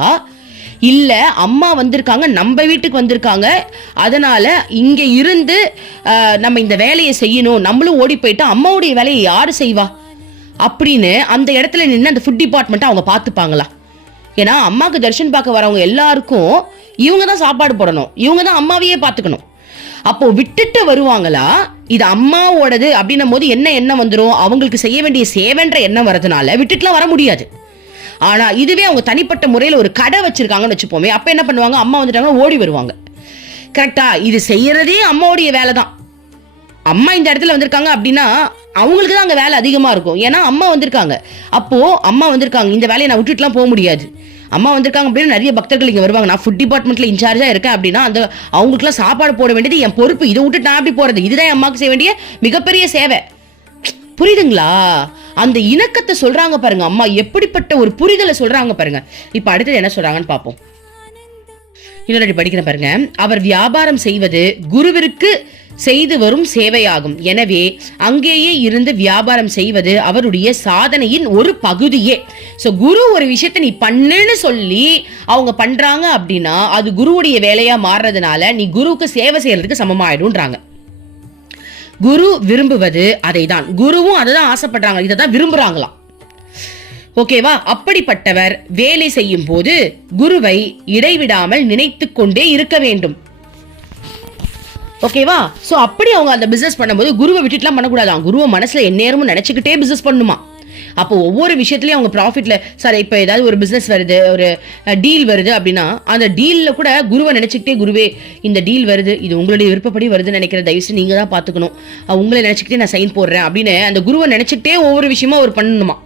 இல்ல அம்மா வந்திருக்காங்க, நம்ம வீட்டுக்கு வந்திருக்காங்க, அதனால இங்க இருந்து நம்ம இந்த வேலையை செய்யணும், நம்மளும் ஓடி போயிட்டா அம்மாவுடைய வேலையை யாரு செய்வா அப்படின்னு அந்த இடத்துல நின்று அந்த ஃபுட் டிபார்ட்மெண்ட் அவங்க பார்த்துப்பாங்களா? ஏன்னா அம்மாவுக்கு தரிசனம் பார்க்க வரவங்க எல்லாருக்கும் இவங்க தான் சாப்பாடு போடணும், இவங்க தான் அம்மாவையே பார்த்துக்கணும். அப்போ விட்டுட்டு வருவாங்களா? இது அம்மாவோடது அப்படின்னும் போது என்ன எண்ணம் வந்துடும், அவங்களுக்கு செய்ய வேண்டிய சேவைன்ற எண்ணம் வரதுனால விட்டுட்டுலாம் வர முடியாது. ஆனா இதுவே அவங்க தனிப்பட்ட முறையில் ஒரு கடை வச்சிருக்காங்கன்னு வச்சுப்போமே, அப்ப என்ன பண்ணுவாங்க, அம்மா வந்துட்டாங்கன்னா ஓடி வருவாங்க. கரெக்டா? இது செய்யறதே அம்மாவுடைய வேலை தான். அம்மா இந்த இடத்துல வந்திருக்காங்க அப்படின்னா அவங்களுக்கு தான் அங்க வேலை அதிகமா இருக்கும். ஏன்னா அம்மா வந்திருக்காங்க. அப்போ அம்மா வந்திருக்காங்க, இந்த வேலையை நான் விட்டுட்டுலாம் போக முடியாது. அம்மா வந்திருக்காங்க அப்படின்னா நிறைய பக்தர்கள் இங்க வருவாங்க. நான் ஃபுட் டிபார்ட்மெண்ட்ல இன்சார்ஜா இருக்கேன் அப்படின்னா அந்த அவங்களுக்குலாம் சாப்பாடு போட வேண்டியது என் பொறுப்பு. இதை விட்டு நான் அப்படி போறது, இதுதான் அம்மாவுக்கு செய்ய வேண்டிய மிகப்பெரிய சேவை. புரியுதுங்களா? அந்த இணக்கத்தை சொல்றாங்க பாருங்க அம்மா, எப்படிப்பட்ட ஒரு புரிதலை சொல்றாங்க பாருங்க. இப்ப அடுத்தது என்ன சொல்றாங்கன்னு பாப்போம். இன்னொரு படிக்கிற பாருங்க. அவர் வியாபாரம் செய்வது குருவிற்கு செய்து வரும் சேவையாகும். எனவே அங்கேயே இருந்து வியாபாரம் செய்வது அவருடைய சாதனையின் ஒரு பகுதியே. சோ குரு ஒரு விஷயத்தை நீ பண்ணுன்னு சொல்லி அவங்க பண்றாங்க அப்படின்னா அது குருவுடைய வேலையா மாறுறதுனால நீ குருவுக்கு சேவை செய்யறதுக்கு சமமாயிடும்ன்றாங்க. குரு விரும்புவது அதை தான், குருவும் அதை தான் ஆசைப்படுறாங்க, இதை தான் விரும்புறாங்களாம். ஓகேவா? அப்படிப்பட்டவர் வேலை செய்யும் போது குருவை இடைவிடாமல் நினைத்து கொண்டே இருக்க வேண்டும். ஓகேவா? சோ அப்படி அவங்க அந்த பிசினஸ் பண்ணும்போது குருவை விட்டுட்டுலாம் பண்ணக்கூடாது. குருவை மனசுல எந்நேரமும் நினைச்சுக்கிட்டே பிசினஸ் பண்ணுமா. அப்போ ஒவ்வொரு விஷயத்துலயும் அவங்க ப்ராஃபிட்ல, சார் இப்ப ஏதாவது ஒரு பிசினஸ் வருது, ஒரு டீல் வருது அப்படின்னா அந்த டீல்ல கூட குருவை நினைச்சுக்கிட்டே, குருவே இந்த டீல் வருது, இது உங்களுடைய விருப்பப்படி வருதுன்னு நினைக்கிற, தயவுசு நீங்க தான் பாத்துக்கணும், உங்களை நினைச்சுக்கிட்டே நான் சைன் போடுறேன் அப்படின்னு அந்த குருவை நினைச்சுக்கிட்டே ஒவ்வொரு விஷயமும் அவர் பண்ணணுமா.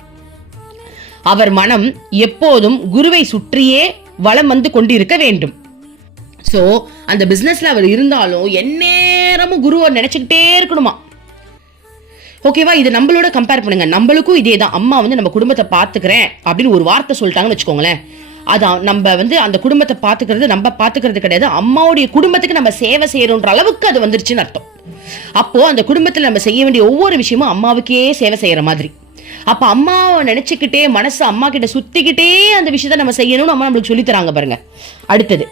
அவர் மனம் எப்போதும் குருவை சுற்றியே வலம் வந்து கொண்டிருக்க வேண்டும். சோ அந்த பிசினஸ்ல அவர் இருந்தாலும் எந்நேரமும் குருவை நினைச்சுக்கிட்டே இருக்கணுமா. ஓகேவா? இது நம்மளோட கம்பேர் பண்ணுங்க. நம்மளுக்கும் இதே தான். அம்மா வந்து நம்ம குடும்பத்தை பாத்துக்கிறேன் அப்படின்னு ஒரு வார்த்தை சொல்லிட்டாங்கன்னு வச்சுக்கோங்களேன், அதான் நம்ம வந்து அந்த குடும்பத்தை பாத்துக்கிறது நம்ம பாத்துக்கிறது கிடையாது, அம்மாவுடைய குடும்பத்துக்கு நம்ம சேவை செய்யறோன்ற அளவுக்கு அது வந்துருச்சுன்னு அர்த்தம். அப்போ அந்த குடும்பத்துல நம்ம செய்ய வேண்டிய ஒவ்வொரு விஷயமும் அம்மாவுக்கே சேவை செய்யற மாதிரி. அப்ப அம்மாவை நினைச்சுக்கிட்டே மனசு அம்மா கிட்ட சுத்திக்கிட்டே அந்த விஷயத்த நம்ம செய்யணும்னு அம்மா நம்மளுக்கு சொல்லி தராங்க பாருங்க. அடுத்தது,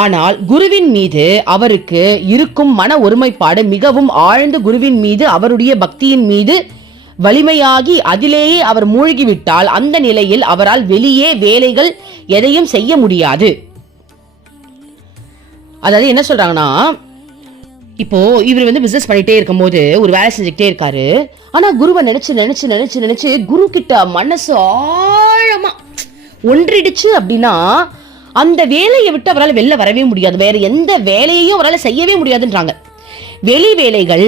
ஆனால் குருவின் மீது அவருக்கு இருக்கும் மன ஒருமைப்பாடு மிகவும் ஆழ்ந்து குருவின் மீது அவருடைய பக்தியின் மீது வலிமையாகி அதிலேயே அவர் மூழ்கிவிட்டால் அந்த நிலையில் அவரால் வெளியே வேலைகள் எதையும் செய்ய முடியாது. அதாவது என்ன சொல்றாங்கன்னா, இப்போ இவர் வந்து பிசினஸ் பண்ணிட்டே இருக்கும் போது ஒரு வேலை செஞ்சுக்கிட்டே இருக்காரு. ஆனா குருவை நினைச்சு நினைச்சு நினைச்சு நினைச்சு குரு கிட்ட மனசு ஆழமா ஒன்றிடுச்சு அப்படின்னா அந்த வேலையை விட்டு அவரால் வெளில வரவே முடியாது, வேற எந்த வேலையையும் அவரால் செய்யவே முடியாதுன்றாங்க. வெளி வேலைகள்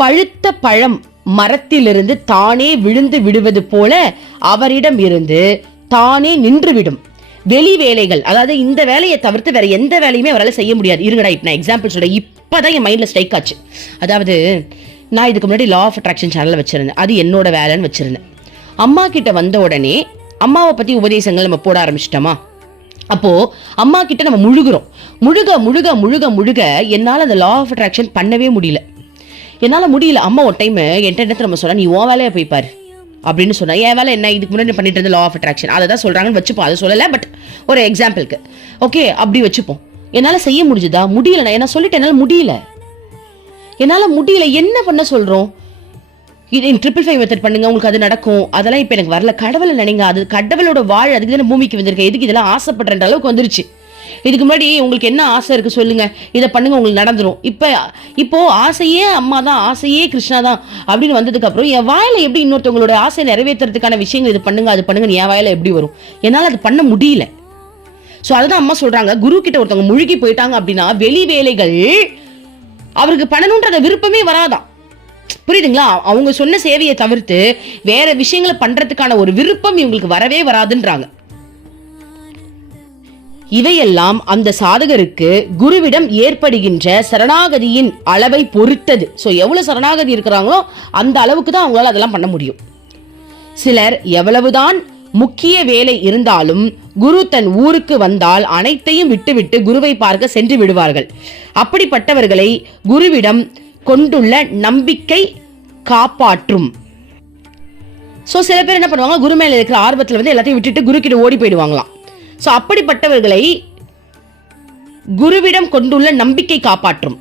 பழுத்த பழம் மரத்திலிருந்து தானே விழுந்து விடுவது போல அவரிடம் இருந்து தானே நின்றுவிடும். வெளி வேலைகள், அதாவது இந்த வேலையை தவிர்த்து வேற எந்த வேலையுமே அவரால் செய்ய முடியாது. இருங்கடா, இப்ப நான் எக்ஸாம்பிள் சொல்றேன், இப்பதான் என் மைண்ட்ல ஸ்ட்ரைக் ஆச்சு. அதாவது நான் இதுக்கு முன்னாடி லா ஆஃப் அட்ராக்ஷன் சேனல் வச்சிருந்தேன், அது என்னோட வேலைன்னு வச்சிருந்தேன். அம்மா கிட்ட வந்த உடனே அம்மாவை பத்தி உபதேசங்கள் நம்ம போட ஆரம்பிச்சிட்டோமா. அப்போ அம்மா கிட்ட நம்ம முழுகுறோம், முழுக முழுக முழுக முழுக என்னால அந்த லா ஆஃப் அட்ராக்ஷன் பண்ணவே முடியல, என்னால முடியல. அம்மா ஒரு டைம் என்கிட்ட நம்ம சொன்னா, நீ உன் வேலையை போய் பாரு அப்படின்னு சொன்னா, என் வேலை என்ன, இதுக்கு முன்னாடி பண்ணிட்டு இருந்த லா ஆஃப் அட்ராக்ஷன், அதை தான் சொல்றாங்கன்னு வச்சுப்போம். அதை சொல்லலை, பட் ஒரு எக்ஸாம்பிளுக்கு ஓகே அப்படி வச்சுப்போம். என்னால செய்ய முடிஞ்சுதா? முடியல. நான் என்ன சொல்லிட்டேன், என்னால முடியல. என்ன பண்ண சொல்றோம்? இது 555 மெத்தட் பண்ணுங்க, உங்களுக்கு அது நடக்கும். அதெல்லாம் இப்ப எனக்கு வரல. கடவுளை நினைங்க, அது கடவுளோட வாழ், அதுக்கு தானே பூமிக்கு வந்திருக்கேன், எதுக்கு இதெல்லாம் ஆசைப்படுற அளவுக்கு வந்துருச்சு. இதுக்கு முன்னாடி உங்களுக்கு என்ன ஆசை இருக்கு சொல்லுங்க, இதை பண்ணுங்க, உங்களுக்கு நடந்துரும். இப்போ ஆசையே அம்மா தான், ஆசையே கிருஷ்ணா தான் அப்படின்னு வந்ததுக்கு அப்புறம் என் வாயில எப்படி இன்னொருத்தவங்களோட ஆசையை நிறைவேற்றுறதுக்கான விஷயங்கள் இது பண்ணுங்க அது பண்ணுங்க என் வாயில எப்படி வரும்? என்னால அது பண்ண முடியல. சோ அதுதான் அம்மா சொல்றாங்க, குரு கிட்ட ஒருத்தவங்க முழுகி போயிட்டாங்க அப்படின்னா வெளி வேலைகள் அவருக்கு பண்ணணும்ன்ற விருப்பமே வராதான். புரியுதுங்களா? அவங்க சொன்ன சேவையை தவிர்த்து வேற விஷயங்களை பண்றதுக்கான ஒரு விருப்பம் இவங்களுக்கு வரவே வராதுன்றாங்க. இவையெல்லாம் அந்த சாதகருக்கு குருவிடம் ஏற்படுகின்ற சரணாகதியின் அளவை பொறுத்தது. சோ எவ்வளவு சரணாகதி இருக்கிறாங்களோ அந்த அளவுக்கு தான் அவங்களால அதெல்லாம் பண்ண முடியும். சிலர் எவ்வளவுதான் முக்கிய வேலை இருந்தாலும் குரு தன் ஊருக்கு வந்தால் அனைத்தையும் விட்டுவிட்டு குருவை பார்க்க சென்று விடுவார்கள். அப்படிப்பட்டவர்களை குருவிடம் கொண்டுள்ள நம்பிக்கை காப்பாற்றும். சோ சில பேர் என்ன பண்ணுவாங்க, குரு மேல இருக்கிற ஆர்வத்துல வந்து எல்லாத்தையும் விட்டுட்டு குரு கிட்ட ஓடி போயிடுவாங்களாம். சோ அப்படிப்பட்டவர்களை குருவிடம் கொண்டுள்ள நம்பிக்கை காப்பாற்றும்.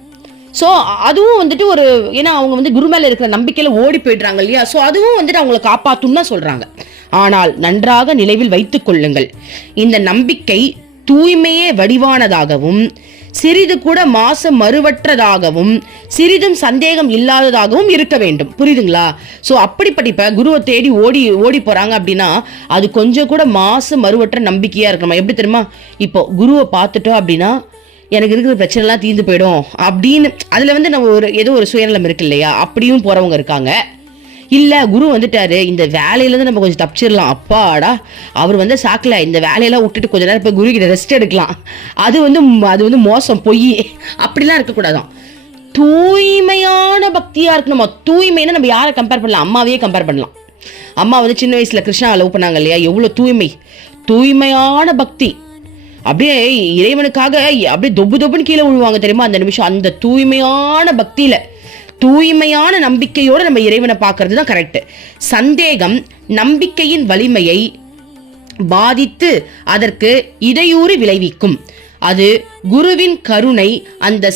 சோ அதுவும் வந்துட்டு ஒரு, ஏன்னா அவங்க வந்து குரு மேல இருக்கிற நம்பிக்கையில ஓடி போயிடுறாங்க இல்லையா, சோ அதுவும் வந்துட்டு அவங்களை காப்பாற்றும் தான் சொல்றாங்க. ஆனால் நன்றாக நினைவில் வைத்துக் கொள்ளுங்கள், இந்த நம்பிக்கை தூய்மையே வடிவானதாகவும் சிறிது கூட மாசு மறுவற்றதாகவும் சிறிதும் சந்தேகம் இல்லாததாகவும் இருக்க வேண்டும். புரியுதுங்களா? சோ அப்படிப்பட்ட குருவை தேடி ஓடி ஓடி போறாங்க அப்படின்னா அது கொஞ்சம் கூட மாசு மறுவற்ற நம்பிக்கையா இருக்கணும். எப்படி தெரியுமா? இப்போ குருவை பார்த்துட்டோம் அப்படின்னா எனக்கு இருக்கிற பிரச்சனைலாம் தீர்ந்து போயிடும் அப்படின்னு அதில் வந்து நம்ம ஏதோ ஒரு சுயநலம் இருக்கு இல்லையா, அப்படியும் போகிறவங்க இருக்காங்க. இல்லை குரு வந்துட்டாரு, இந்த வேலையிலேருந்து நம்ம கொஞ்சம் தப்பிச்சிடலாம், அப்பாடா அவர் வந்து சாக்கில் இந்த வேலையெல்லாம் விட்டுட்டு கொஞ்ச நேரம் போய் குரு கிட்ட ரெஸ்ட் எடுக்கலாம், அது வந்து மோசம், பொய், அப்படிலாம் இருக்கக்கூடாதான். தூய்மையான பக்தியாக இருக்கணும். தூய்மைன்னா நம்ம யாரை கம்பேர் பண்ணலாம், அம்மாவையே கம்பேர் பண்ணலாம். அம்மா வந்து சின்ன வயசில் கிருஷ்ணா லவ் பண்ணாங்க இல்லையா, எவ்வளோ தூய்மையான பக்தி, அப்படியே இறைவனுக்காக அப்படியே தொப்புன்னு கீழே விழுவாங்க தெரியுமா அந்த நிமிஷம். அந்த தூய்மையான பக்தியில தூய்மையான நம்பிக்கையோட நம்ம இறைவனை பார்க்கறது தான் கரெக்ட். சந்தேகம் நம்பிக்கையின் வலிமையை பாதித்து அதற்கு இடையூறு விளைவிக்கும். அது குருவின் கருணை அந்த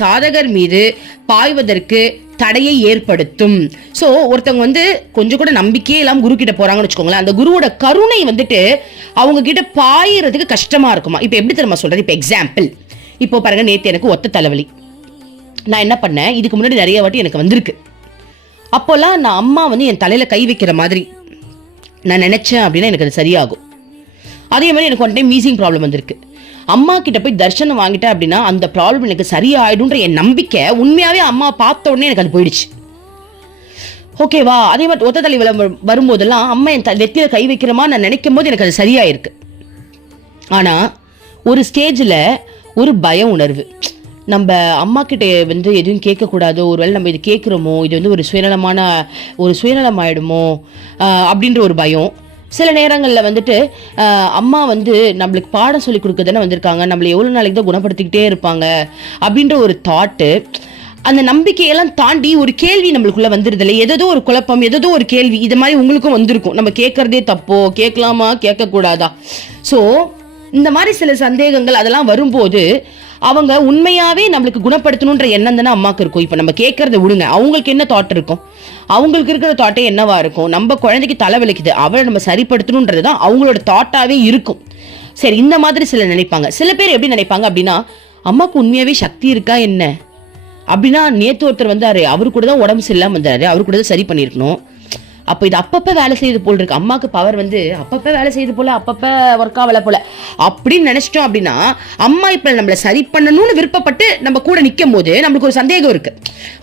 சாதகர் மீது பாய்வதற்கு தடையை ஏற்படுத்தும். ஸோ ஒருத்தவங்க வந்து கொஞ்சம் கூட நம்பிக்கையே இல்லாமல் குரு கிட்ட போறாங்கன்னு வச்சுக்கோங்களேன், அந்த குருவோட கருணை வந்துட்டு அவங்க கிட்ட பாயறதுக்கு கஷ்டமா இருக்குமா. இப்போ எப்படி தெரியுமா சொல்றது, இப்போ எக்ஸாம்பிள், இப்போ பாருங்க, நேற்று எனக்கு ஒத்த தலைவலி. நான் என்ன பண்ணேன், இதுக்கு முன்னாடி நிறைய வாட்டி எனக்கு வந்திருக்கு. அப்போல்லாம் நான் அம்மா வந்து என் தலையில கை வைக்கிற மாதிரி நான் நினைச்சேன் அப்படின்னா எனக்கு அது சரியாகும். அதே மாதிரி எனக்கு ஒன் டைம் வீசிங் ப்ராப்ளம் வந்திருக்கு. அம்மா கிட்ட போய் தர்ஷனம் வாங்கிட்டேன் அப்படின்னா அந்த ப்ராப்ளம் எனக்கு சரியாயிடும்ன்ற என் நம்பிக்கை உண்மையாவே அம்மா பார்த்த உடனே எனக்கு அது போயிடுச்சு. ஓகேவா. அதே மாதிரி ஒத்த தலைவலி வரும்போதெல்லாம் அம்மா என் வெத்தியில கை வைக்கிறமா நான் நினைக்கும் போது எனக்கு அது சரியாயிருக்கு. ஆனா ஒரு ஸ்டேஜில் ஒரு பய உணர்வு, நம்ம அம்மா கிட்ட வந்து எதுவும் கேட்கக்கூடாது, ஒருவேளை நம்ம இது கேட்குறோமோ இது வந்து ஒரு சுயநலம் ஆயிடுமோ அப்படின்ற ஒரு பயம். சில நேரங்களில் வந்துட்டு அம்மா வந்து நம்மளுக்கு பாடம் சொல்லி கொடுக்க தானே வந்திருக்காங்க, நம்மளை எவ்வளோ நாளைக்கு தான் குணப்படுத்திக்கிட்டே இருப்பாங்க அப்படின்ற ஒரு தாட்டு, அந்த நம்பிக்கையெல்லாம் தாண்டி ஒரு கேள்வி நம்மளுக்குள்ள வந்துருது இல்லை, ஏதோ ஒரு குழப்பம், ஏதோ ஒரு கேள்வி, இது மாதிரி உங்களுக்கும் வந்திருக்கும். நம்ம கேட்கறதே தப்போ, கேட்கலாமா கேட்கக்கூடாதா. ஸோ இந்த மாதிரி சில சந்தேகங்கள் அதெல்லாம் வரும்போது அவங்க உண்மையாவே நம்மளுக்கு குணப்படுத்தணுன்ற எண்ணம் தானே அம்மாக்கு இருக்கும். இப்போ நம்ம கேட்கறத விடுங்க, அவங்களுக்கு என்ன தாட் இருக்கும், அவங்களுக்கு இருக்கிற தாட்டே என்னவா இருக்கும், நம்ம குழந்தைக்கு தலைவலிக்குது அவளை நம்ம சரிப்படுத்தணுன்றது தான் அவங்களோட தாட்டாவே இருக்கும். சரி, இந்த மாதிரி சில நினைப்பாங்க. சில பேர் எப்படி நினைப்பாங்க அப்படின்னா, அம்மாவுக்கு உண்மையாவே சக்தி இருக்கா என்ன அப்படின்னா, நேற்று ஒருத்தர் வந்தாரு, அவரு கூட தான் உடம்பு சரியில்லாம வந்தாரு, அவரு கூட தான் சரி பண்ணியிருக்கணும். அப்போ இது அப்பப்போ வேலை செய்யுது போல் இருக்கு, அம்மாவுக்கு பவர் வந்து அப்பப்போ வேலை செய்யுது போல, அப்பப்போ ஒர்க் ஆகல போல அப்படின்னு நினைச்சிட்டோம் அப்படின்னா, அம்மா இப்போ நம்மளை சரி பண்ணணும்னு விருப்பப்பட்டு நம்ம கூட நிற்கும் போது நம்மளுக்கு ஒரு சந்தேகம் இருக்கு.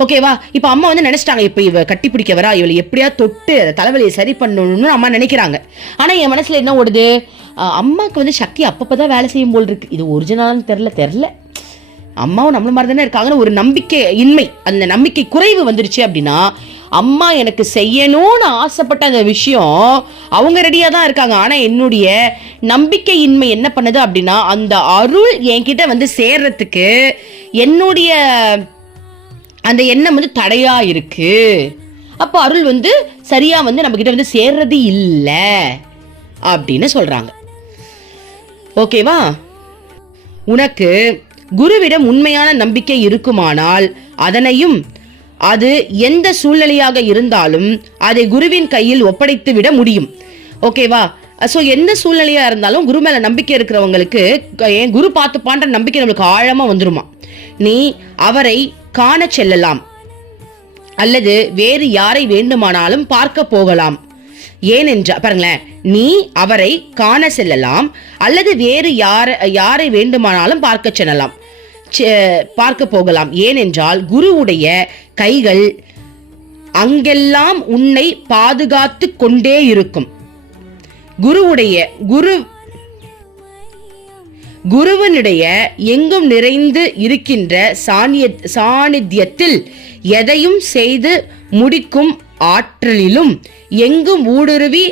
ஓகேவா. இப்போ அம்மா வந்து நினைச்சிட்டாங்க, இப்போ இவ கட்டி பிடிக்க வரா, இவளை எப்படியா தொட்டு தலைவலியை சரி பண்ணணும்னு அம்மா நினைக்கிறாங்க. ஆனால் என் மனசுல என்ன ஓடுது, அம்மாவுக்கு வந்து சக்தி அப்பப்பதான் வேலை செய்யும் போல் இருக்கு, இது ஒரிஜினலான்னு தெரில, அம்மாவும் நம்மள மாதிரி தானே இருக்காங்கன்னு ஒரு நம்பிக்கை இன்மை, அந்த நம்பிக்கை குறைவு வந்துருச்சு அப்படின்னா, அம்மா எனக்கு செய்யணும்னு ஆசைப்பட்ட அந்த விஷயம் அவங்க ரெடியா தான் இருக்காங்க, ஆனா என்னுடைய நம்பிக்கை இன்மை என்ன பண்ணுது அப்படின்னா, அந்த அருள் என்கிட்ட வந்து சேர்றதுக்கு என்னுடைய அந்த எண்ணம் வந்து தடையா இருக்கு. அப்போ அருள் வந்து சரியா வந்து நம்ம கிட்ட வந்து சேர்றது இல்லை அப்படின்னு சொல்றாங்க. ஓகேவா. உனக்கு குருவிடம் உண்மையான நம்பிக்கை இருக்குமானால் அதனையும் அது எந்த சூழ்நிலையாக இருந்தாலும் அதை குருவின் கையில் ஒப்படைத்து விட முடியும். ஓகேவா. ஸோ எந்த சூழ்நிலையா இருந்தாலும் குரு மேல நம்பிக்கை இருக்கிறவங்களுக்கு என் குரு பார்த்துப்பான்ற நம்பிக்கை நம்மளுக்கு ஆழமா வந்துருமா. நீ அவரை காண செல்லலாம் அல்லது வேறு யாரை வேண்டுமானாலும் பார்க்க போகலாம். ஏனென்றால் பாருங்களேன், நீ அவரை காண செல்லலாம் அல்லது வேறு யாரை வேண்டுமானாலும் பார்க்க போகலாம். ஏனென்றால் குருவுடைய கைகள் அங்கெல்லாம் உன்னை பாதுகாத்து கொண்டே இருக்கும். குருவனுடைய எங்கும் நிறைந்து இருக்கின்ற சாநித்தியத்தில் எதையும் செய்து முடிக்கும் ஆற்றலிலும் எங்கும் ஊடுருவி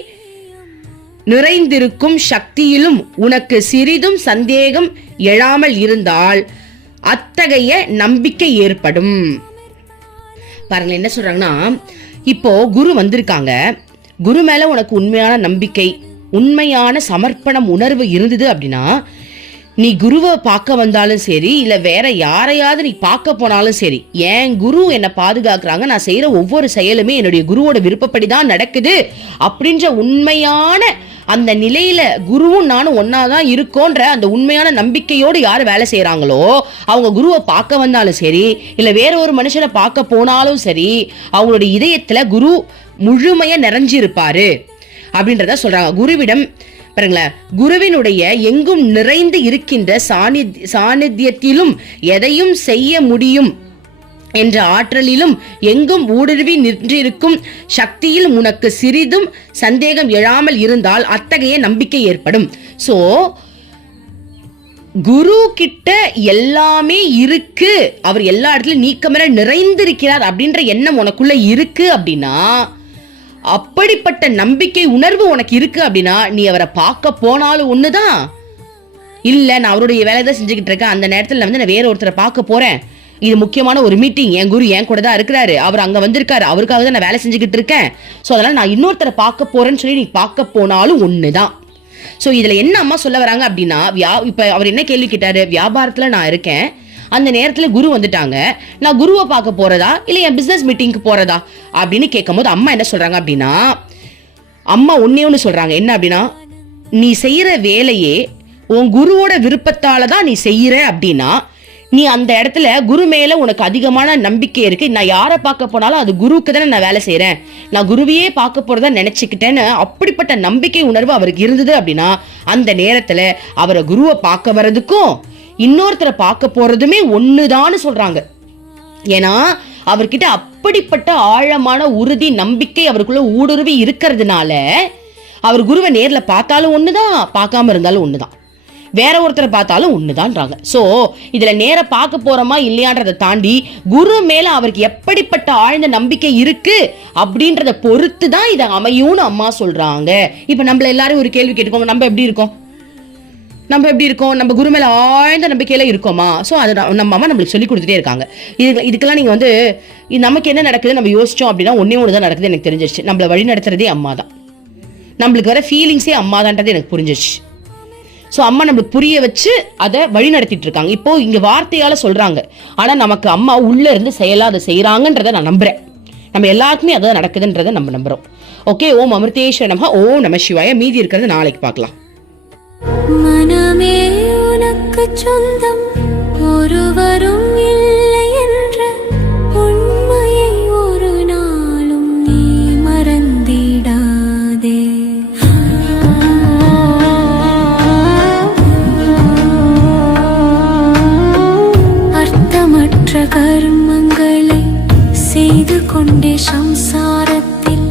நிறைந்திருக்கும் சக்தியிலும் உனக்கு சிறிதும் சந்தேகம் எழாமல் இருந்தால் அத்தகைய நம்பிக்கை ஏற்படும். பாருங்க என்ன சொல்றாங்கன்னா, இப்போ குரு வந்திருக்காங்க, குரு மேல உனக்கு உண்மையான நம்பிக்கை, உண்மையான சமர்ப்பணம் உணர்வு இருந்தது அப்படின்னா, நீ குருவை பார்க்க வந்தாலும் சரி, இல்ல வேற யாரையாவது நீ பார்க்க போனாலும் சரி, என் குரு என்னை பாதுகாக்கிறாங்க, நான் செய்யற ஒவ்வொரு செயலுமே என்னுடைய குருவோட விருப்பப்படி தான் நடக்குது அப்படின்ற உண்மையான அந்த நிலையில குருவும் நானும் ஒன்னாதான் இருக்கோன்ற அந்த உண்மையான நம்பிக்கையோடு யாரு வேலை செய்யறாங்களோ, அவங்க குருவை பார்க்க வந்தாலும் சரி, இல்ல வேற ஒரு மனுஷனை பார்க்க போனாலும் சரி, அவங்களுடைய இதயத்துல குரு முழுமையா நிறைஞ்சிருப்பாரு அப்படின்றத சொல்றாங்க. குருவிடம் பாருங்களேன், குருவினுடைய எங்கும் நிறைந்து இருக்கின்ற சாநித்தியத்திலும் எதையும் செய்ய முடியும் என்ற ஆற்றலிலும் எங்கும் ஊடுருவி நின்றிருக்கும் சக்தியில் உனக்கு சிறிதும் சந்தேகம் எழாமல் இருந்தால் அத்தகைய நம்பிக்கை ஏற்படும். சோ குரு கிட்ட எல்லாமே இருக்கு, அவர் எல்லா இடத்துலயும் நீக்கமர நிறைந்திருக்கிறார் அப்படின்ற எண்ணம் உனக்குள்ள இருக்கு அப்படின்னா, அப்படிப்பட்ட நம்பிக்கை உணர்வு உனக்கு இருக்கு அப்படின்னா, நீ அவரை பார்க்க போனாலும் ஒண்ணுதான். இல்ல நான் அவருடைய வேலை தான் செஞ்சுக்கிட்டு இருக்கேன், அந்த நேரத்தில் நான் வேற ஒருத்தரை பார்க்க போறேன், இது முக்கியமான ஒரு மீட்டிங், என் குரு என் கூட தான் இருக்கிறாரு, அவர் அங்க வந்திருக்காரு, அவருக்காக தான் நான் வேலை செஞ்சுக்கிட்டு இருக்கேன், ஸோ அதனால நான் இன்னொருத்தரை பார்க்க போறேன்னு சொல்லி நீ பார்க்க போனாலும் ஒண்ணுதான். ஸோ இதுல என்ன அம்மா சொல்ல வராங்க அப்படின்னா, இப்ப அவர் என்ன கேள்வி கேட்டாரு, வியாபாரத்துல நான் இருக்கேன், அந்த நேரத்துல குரு வந்துட்டாங்க, நான் குருவை பார்க்க போறதா இல்ல என் பிசினஸ் மீட்டிங்க்கு போறதா அப்படின்னு கேட்கும் போது அம்மா என்ன சொல்றாங்க அப்படின்னா, அம்மா ஒன்னு சொல்றாங்க, என்ன அப்படின்னா, நீ செய்யற வேலையே உன் குருவோட விருப்பத்தால தான் நீ செய்யற அப்படின்னா, நீ அந்த இடத்துல குரு மேல உனக்கு அதிகமான நம்பிக்கை இருக்கு, நான் யாரை பார்க்க போனாலும் அது குருவுக்கு தானே நான் வேலை செய்யறேன், நான் குருவையே பார்க்க போறதா நினைச்சுக்கிட்டேன்னு அப்படிப்பட்ட நம்பிக்கை உணர்வு அவருக்கு இருந்தது அப்படின்னா, அந்த நேரத்துல அவரை குருவை பார்க்க வர்றதுக்கும் இன்னொருத்தரை பார்க்க போறதுமே ஒண்ணுதான்னு சொல்றாங்க. ஏன்னா அவர்கிட்ட அப்படிப்பட்ட ஆழமான உறுதி நம்பிக்கை அவருக்குள்ள ஊடுருவி இருக்கிறதுனால அவர் குருவை நேர்ல பார்த்தாலும் ஒண்ணுதான், பார்க்காம இருந்தாலும் ஒண்ணுதான், வேற ஒருத்தரை பார்த்தாலும் ஒண்ணுதான்றாங்க. சோ இதுல நேர பார்க்க போறோமா இல்லையான்றதை தாண்டி குரு மேல அவருக்கு எப்படிப்பட்ட ஆழ்ந்த நம்பிக்கை இருக்கு அப்படின்றத பொறுத்து தான் இதை அமையும்னு அம்மா சொல்றாங்க. இப்ப நம்மள எல்லாரும் ஒரு கேள்வி கேட்டுக்கோங்க, நம்ம எப்படி இருக்கோம், நம்ம குரு மேல ஆழ்ந்த நம்பிக்கையில இருக்கோமா? ஸோ அது நம்ம அம்மா நம்மளுக்கு சொல்லி கொடுத்துட்டே இருக்காங்க. இதுக்கெல்லாம் நீங்க வந்து நமக்கு என்ன நடக்குது நம்ம யோசிச்சோம் அப்படின்னா ஒன்னே ஒன்று தான் நடக்குது எனக்கு தெரிஞ்சிருச்சு, நம்மள வழி நடத்துறதே அம்மா தான், நம்மளுக்கு வர ஃபீலிங்ஸே அம்மா தான்றது எனக்கு புரிஞ்சிருச்சு. ஸோ அம்மா நம்மளுக்கு புரிய வச்சு அதை வழி நடத்திட்டு இருக்காங்க. இப்போ இங்க வார்த்தையால சொல்றாங்க, ஆனா நமக்கு அம்மா உள்ள இருந்து செயலா அதை செய்யறாங்கன்றதை நான் நம்புறேன். நம்ம எல்லாருக்குமே அதான் நடக்குதுன்றதை நம்ம நம்புறோம். ஓகே, ஓம் அமிர்தேஸ்வர நமஹ, ஓம் நம சிவாய. மீதி இருக்கிறது நாளைக்கு பார்க்கலாம். மனமே உனக்கு சொந்தம், ஒருவரும் இல்லை என்ற உண்மையை ஒரு நாளும் நீ மறந்திடாதே. அர்த்தமற்ற கர்மங்களை செய்து கொண்டே சம்சாரத்தில்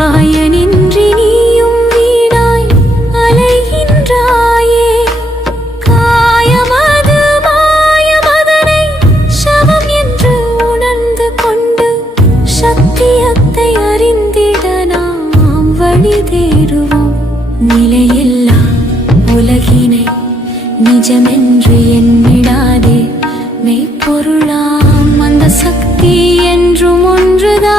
பயனின்றி நீயும் வீணாய் அலைகின்றாயே. காயமது மாயமதனை சவம் என்று உணர்ந்து கொண்டு சத்தியத்தை அறிந்திட நாம் வழி தேடுவோம். நிலையில்லா உலகினை நிஜமென்று எண்ணிடாதே, மெய்ப்பொருளாம் அந்த சக்தி என்றும் ஒன்றுதான்.